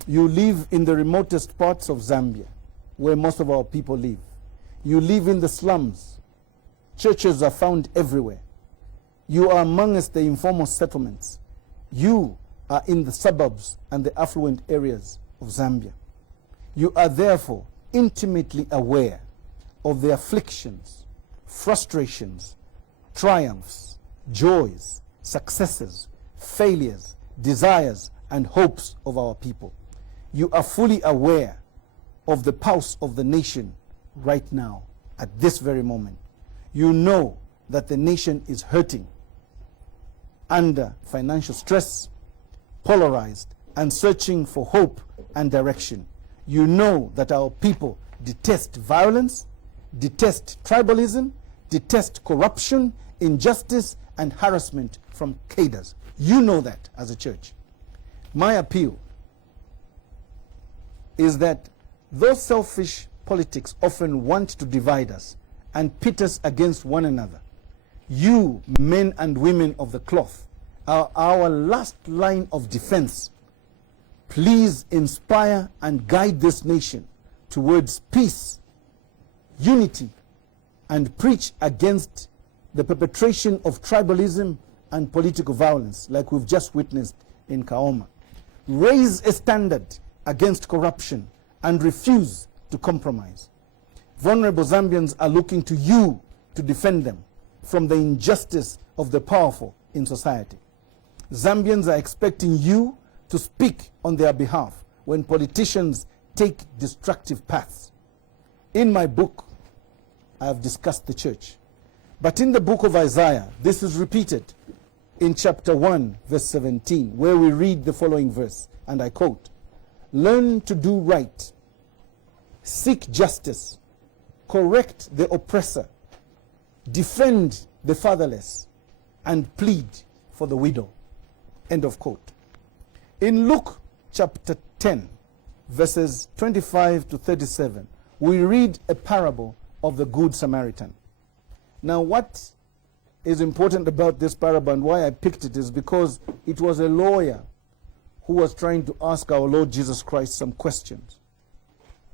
You live in the remotest parts of Zambia, where most of our people live. You live in the slums. Churches are found everywhere. You are amongst the informal settlements. You are in the suburbs and the affluent areas of Zambia. You are therefore intimately aware of the afflictions, frustrations, triumphs, joys, successes, failures, desires, and hopes of our people. You are fully aware of the pulse of the nation right now, at this very moment. You know that the nation is hurting, under financial stress, polarized, and searching for hope and direction. You know that our people detest violence, detest tribalism, detest corruption, injustice, and harassment from cadres. You know that as a church. My appeal is that those selfish politics often want to divide us and pit us against one another. You, men and women of the cloth, are our last line of defense. Please inspire and guide this nation towards peace, unity, and preach against the perpetration of tribalism and political violence like we've just witnessed in Kaoma. Raise a standard against corruption and refuse to compromise. Vulnerable Zambians are looking to you to defend them from the injustice of the powerful in society. Zambians are expecting you to speak on their behalf when politicians take destructive paths. In my book, I have discussed the church. But in the book of Isaiah, this is repeated in chapter 1, verse 17, where we read the following verse, and I quote, "Learn to do right, seek justice, correct the oppressor, defend the fatherless, and plead for the widow." End of quote. In Luke chapter 10, verses 25 to 37, we read a parable of the Good Samaritan. Now, what is important about this parable and why I picked it is because it was a lawyer who was trying to ask our Lord Jesus Christ some questions.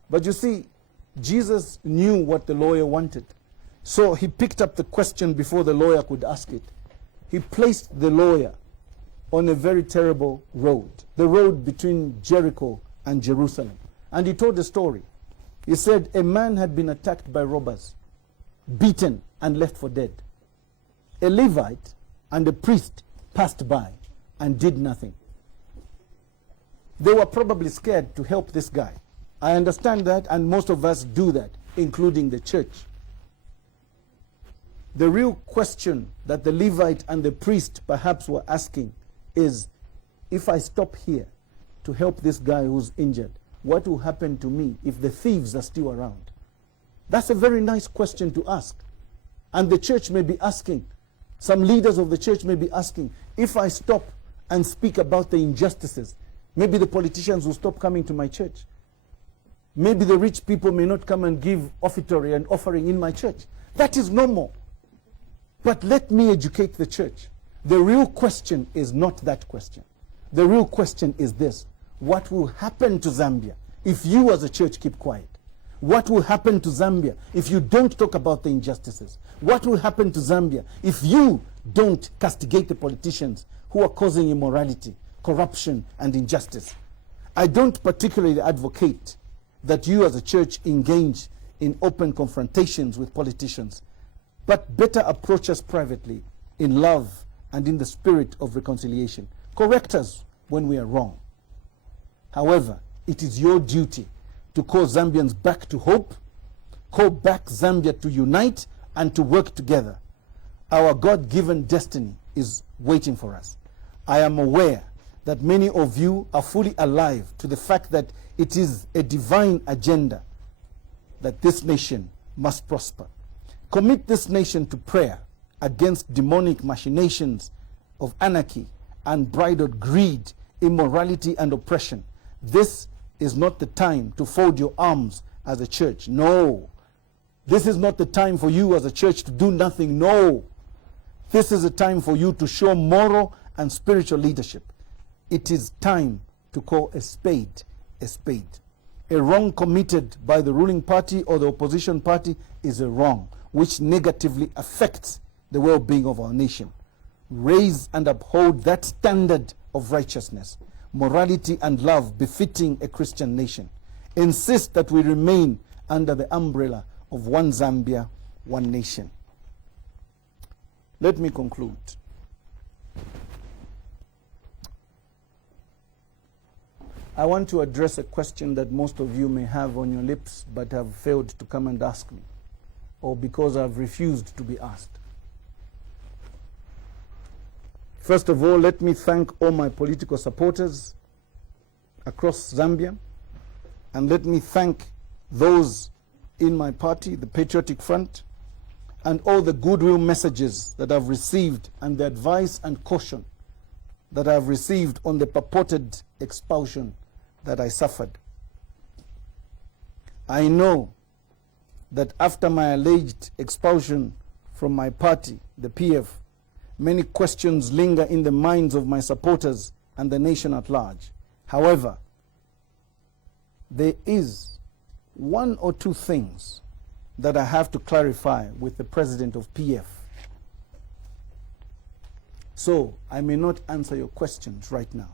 But you see, Jesus knew what the lawyer wanted. So he picked up the question before the lawyer could ask it. He placed the lawyer on a very terrible road, the road between Jericho and Jerusalem. And he told a story. He said a man had been attacked by robbers, beaten and left for dead. A Levite and a priest passed by and did nothing. They were probably scared to help this guy. I understand that, and most of us do that, including the church. The real question that the Levite and the priest perhaps were asking is, if I stop here to help this guy who's injured, what will happen to me if the thieves are still around? That's a very nice question to ask. And the church may be asking, some leaders of the church may be asking, if I stop and speak about the injustices, maybe the politicians will stop coming to my church. Maybe the rich people may not come and give offertory and offering in my church. That is normal. But let me educate the church. The real question is not that question. The real question is this: what will happen to Zambia if you as a church keep quiet? What will happen to Zambia if you don't talk about the injustices? What will happen to Zambia if you don't castigate the politicians who are causing immorality, corruption, and injustice? I don't particularly advocate that you as a church engage in open confrontations with politicians, but better approach us privately in love and in the spirit of reconciliation. Correct us when we are wrong. However, it is your duty to to call Zambians back to hope, call back Zambia to unite and to work together. Our God-given destiny is waiting for us. I am aware that many of you are fully alive to the fact that it is a divine agenda that this nation must prosper. Commit this nation to prayer against demonic machinations of anarchy, unbridled greed, immorality, and oppression. This is not the time to fold your arms as a church. No. This is not the time for you as a church to do nothing. No. This is a time for you to show moral and spiritual leadership. It is time to call a spade a spade. A wrong committed by the ruling party or the opposition party is a wrong which negatively affects the well-being of our nation. Raise and uphold that standard of righteousness, morality, and love befitting a Christian nation. Insist that we remain under the umbrella of one Zambia, one nation. Let me conclude. I want to address a question that most of you may have on your lips but have failed to come and ask me, or because I've refused to be asked. First of all, let me thank all my political supporters across Zambia, and let me thank those in my party, the Patriotic Front, and all the goodwill messages that I've received and the advice and caution that I've received on the purported expulsion that I suffered. I know that after my alleged expulsion from my party, the PF, many questions linger in the minds of my supporters and the nation at large. However, there is one or two things that I have to clarify with the president of PF. So I may not answer your questions right now.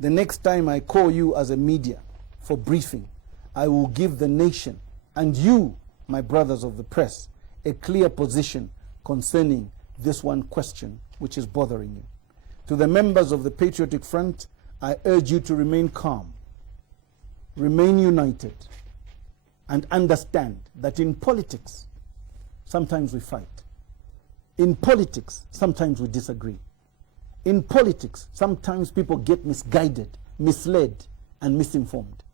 The next time I call you as a media for briefing, I will give the nation and you, my brothers of the press, a clear position concerning this one question which is bothering you. To the members of the Patriotic Front, I urge you to remain calm, remain united, and understand that in politics, sometimes we fight. In politics, sometimes we disagree. In politics, sometimes people get misguided, misled, and misinformed.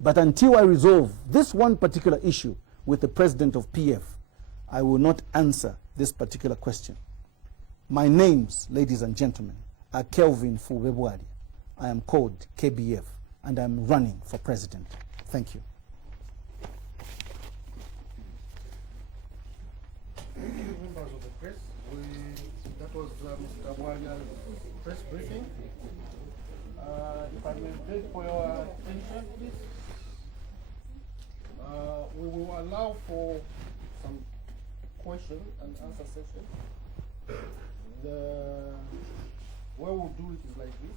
But until I resolve this one particular issue with the president of PF, I will not answer this particular question. My names, ladies and gentlemen, are Kelvin Fubebwadi. I am called KBF, and I'm running for president. Thank you. Thank you, members of the press. That was Mr. Bwalia's press briefing. If I may beg for your attention, please. We will allow for some question and answer session. The way we'll do it is like this.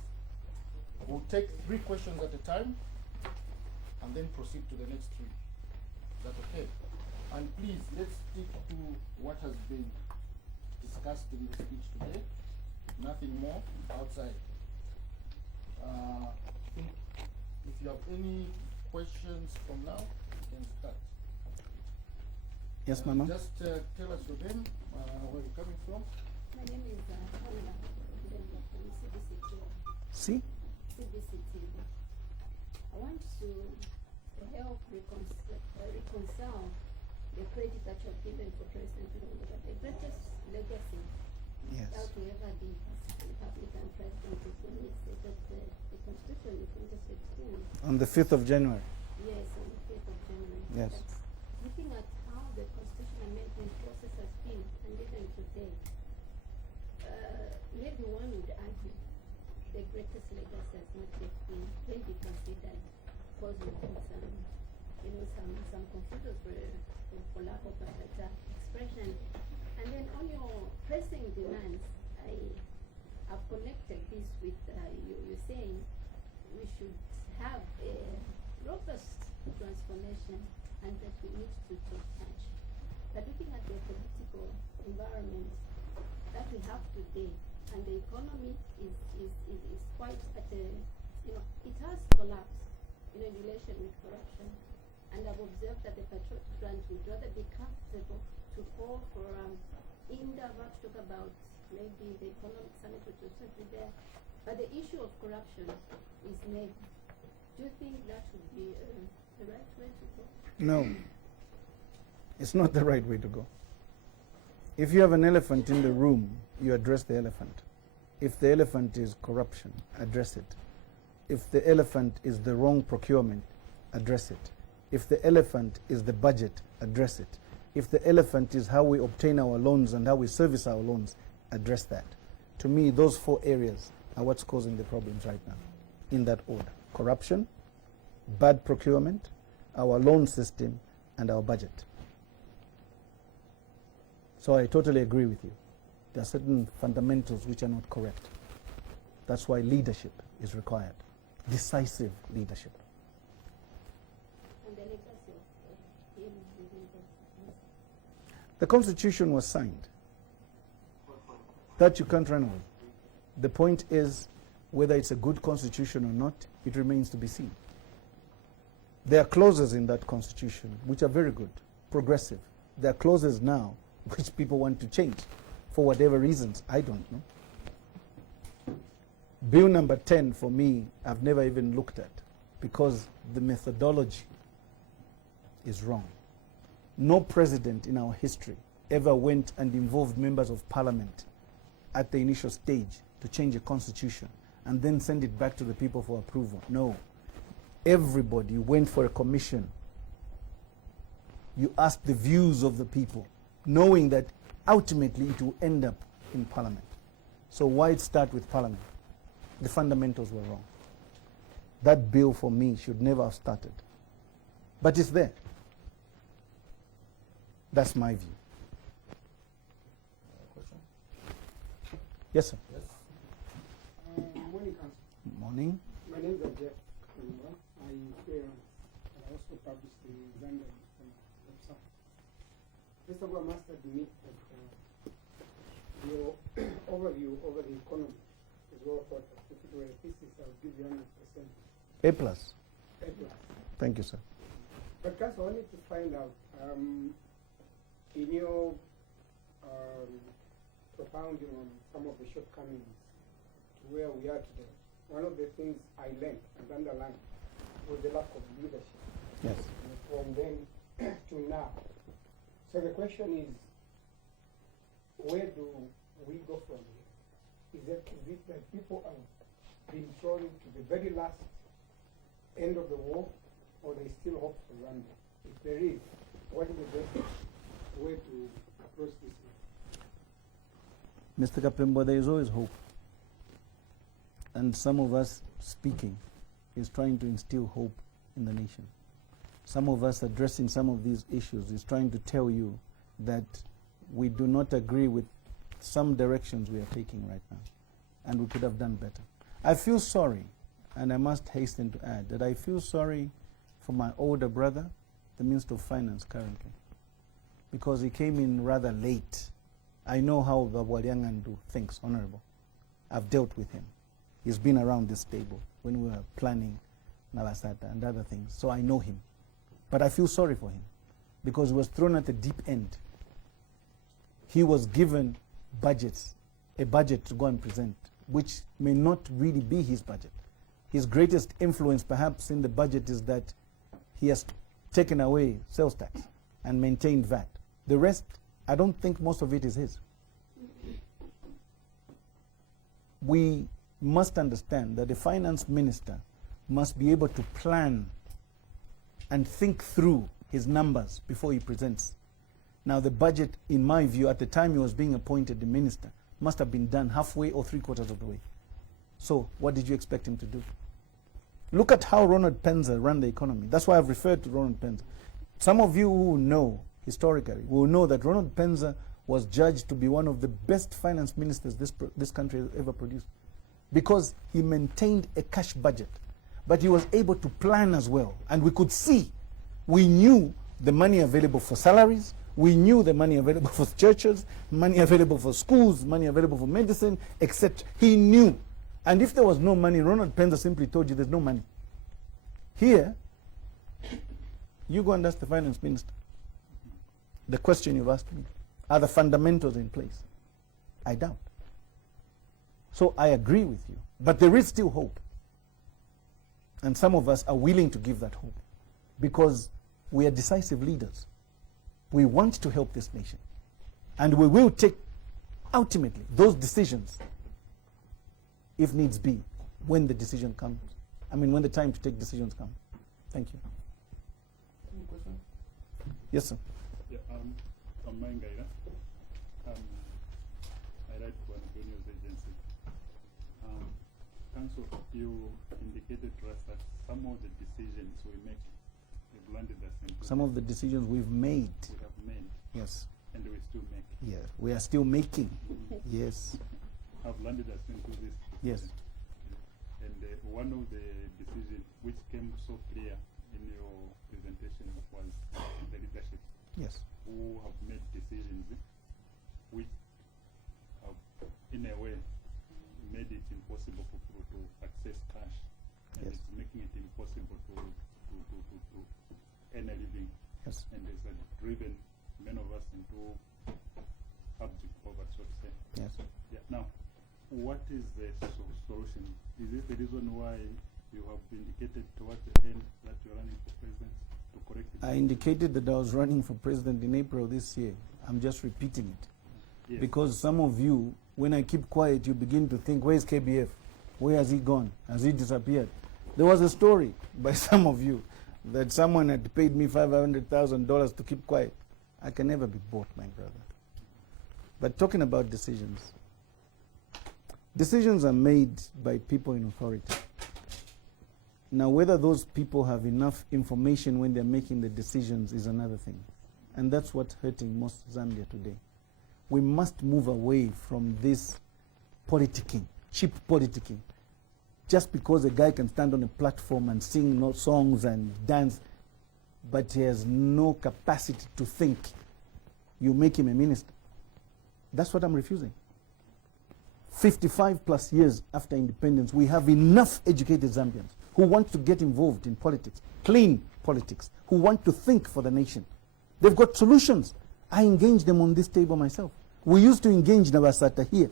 We'll take 3 questions at a time and then proceed to the next 3. Is that okay? And please, let's stick to what has been discussed in the speech today. Nothing more outside. I think if you have any questions from now, you can start. Yes, Mama. Just tell us your name, where you're coming from. My name is Paula from CBC. See? CBC TV. I want to help reconcile the credit that you have given for President Lula. The greatest legacy Yes. that will ever be Republican president is when he said that the Constitution in 2016. On the 5th of January. Yes, on the 5th of January. Yes. But looking at how the Constitution amendment process has been, and even today, maybe one would argue the greatest legacy has not yet been maybe considered, causing some confusers for lack of a better expression. And then on your pressing demands, I have connected this with you saying we should have a robust transformation and that we need to take charge. But looking at the political environment that we have today, and the economy is quite at a, it has collapsed. in relation with corruption. And I've observed that the Patriotic Front would rather be comfortable to call for Indaba to talk about maybe the economic summit which was supposed to be there. But the issue of corruption is maybe. Do you think that would be the right way to go? No, it's not the right way to go. If you have an elephant in the room, you address the elephant. If the elephant is corruption, address it. If the elephant is the wrong procurement, address it. If the elephant is the budget, address it. If the elephant is how we obtain our loans and how we service our loans, address that. To me, those 4 areas are what's causing the problems right now, in that order. Corruption, bad procurement, our loan system, and our budget. So I totally agree with you. There are certain fundamentals which are not correct. That's why leadership is required. Decisive leadership. And the legacy of him within the The Constitution was signed. That you can't run away. The point is, whether it's a good constitution or not, it remains to be seen. There are clauses in that constitution which are very good, progressive. There are clauses now which people want to change for whatever reasons, I don't know. Bill number 10, for me, I've never even looked at because the methodology is wrong. No president in our history ever went and involved members of parliament at the initial stage to change a constitution and then send it back to the people for approval. No. Everybody went for a commission. You asked the views of the people, knowing that ultimately it will end up in parliament. So why start with parliament? The fundamentals were wrong. That bill for me should never have started. But it's there. That's my view. Question? Yes, sir. Yes. Morning, Council. Morning. My name is Jeff Kumba. I freelance and I also publish the Zambia website. First of all, I must admit that your overview over the economy is well thought of. If it were a thesis, I would give you 100%. A plus. A plus. Thank you, sir. But Council, I wanted to find out, in your propounding on some of the shortcomings to where we are today, one of the things I learned and underlined was the lack of leadership. Yes. From then to now. So the question is, where do we go from here? Is it that people have been thrown to the very last end of the war, or they still hope for Zambia? If there is, what is the best way to approach this? Mr. Kapembo, there is always hope. And some of us speaking is trying to instill hope in the nation. Some of us addressing some of these issues is trying to tell you that we do not agree with some directions we are taking right now, and we could have done better. I feel sorry, and I must hasten to add that I feel sorry for my older brother, the Minister of Finance currently, because he came in rather late. I know how Babwaliangandu thinks, Honorable. I've dealt with him. He's been around this table when we were planning Navasata and other things, so I know him. But I feel sorry for him because he was thrown at the deep end. He was given budgets, a budget to go and present, which may not really be his budget. His greatest influence perhaps in the budget is that he has taken away sales tax and maintained VAT. The rest, I don't think most of it is his. We must understand that the finance minister must be able to plan and think through his numbers before he presents. Now the budget, in my view, at the time he was being appointed the minister, must have been done halfway or 3/4 of the way. So what did you expect him to do? Look at how Ronald Penza ran the economy. That's why I've referred to Ronald Penza. Some of you who know historically will know that Ronald Penza was judged to be one of the best finance ministers this country has ever produced, because he maintained a cash budget, but he was able to plan as well. And we could see, we knew the money available for salaries, we knew the money available for churches, money available for schools, money available for medicine, etc. He knew. And if there was no money, Ronald Penza simply told you there's no money. Here, you go and ask the finance minister. The question you've asked me, are the fundamentals in place? I doubt. So I agree with you. But there is still hope. And some of us are willing to give that hope because we are decisive leaders. We want to help this nation. And we will take, ultimately, those decisions, if needs be, when the decision comes. I mean, when the time to take decisions comes. Thank you. Any question? Yes, sir. Yeah, I'm Mangaira. I write for an news agency. Council, you indicated to us that some of the decisions we make have landed us into. Some of the decisions we've made. We have made. Yes. And we still make. Yeah. We are still making. Yes. Have landed us into this. Yes. And one of the decisions which came so clear in your presentation was the leadership Yes. who have made decisions which have, in a way, made it impossible for people to access cash, and Yes. it's making it impossible to earn a living, Yes. and it's driven many of us into abject poverty, so to say. Yes. Yeah. Now, what is the solution? Is it the reason why you have indicated towards the end that you're running for president to correct it? I indicated that I was running for president in April this year. I'm just repeating it. Yes. Because some of you, when I keep quiet, you begin to think, where's KBF? Where has he gone? Has he disappeared? There was a story by some of you that someone had paid me $500,000 to keep quiet. I can never be bought, my brother. But talking about decisions, decisions are made by people in authority. Now, whether those people have enough information when they're making the decisions is another thing. And that's what's hurting most Zambia today. We must move away from this politicking, cheap politicking. Just because a guy can stand on a platform and sing no songs and dance, but he has no capacity to think, you make him a minister. That's what I'm refusing. 55 plus years after independence, we have enough educated Zambians who want to get involved in politics, clean politics, who want to think for the nation. They've got solutions. I engage them on this table myself. We used to engage Nabasata here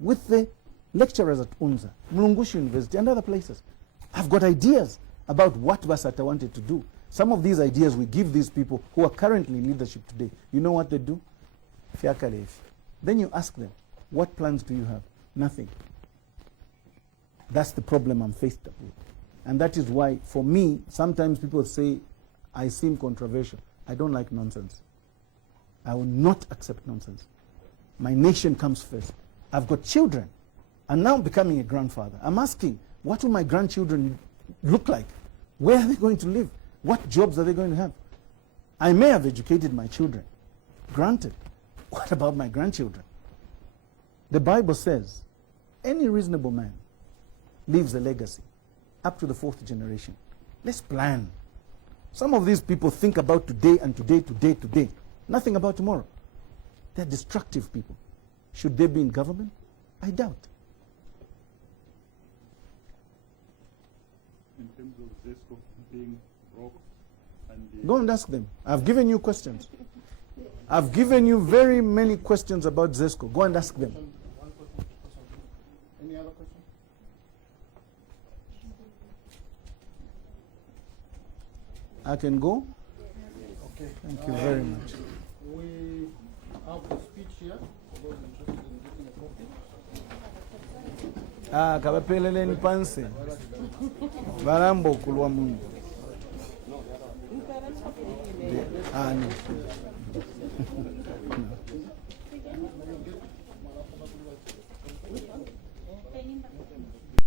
with the lecturers at UNZA, Mlungushi University, and other places. I've got ideas about what Basata wanted to do. Some of these ideas we give these people who are currently in leadership today. You know what they do? Fiakalefi. Then you ask them, what plans do you have? Nothing. That's the problem I'm faced with. And that is why, for me, sometimes people say I seem controversial. I don't like nonsense. I will not accept nonsense. My nation comes first. I've got children. I'm now becoming a grandfather. I'm asking, what will my grandchildren look like? Where are they going to live? What jobs are they going to have? I may have educated my children. Granted. What about my grandchildren? The Bible says, any reasonable man leaves a legacy up to the 4th generation. Let's plan. Some of these people think about today and today. Nothing about tomorrow. They're destructive people. Should they be in government? I doubt. In terms of ZESCO being broke and Go and ask them. I've given you questions. I've given you very many questions about ZESCO. Go and ask them. One question. Any other question? I can go? Okay. Thank you very much. We have the speech here for those interested in getting a copy. Kabapeleleni pansi. Barambo okulwa mungu. No.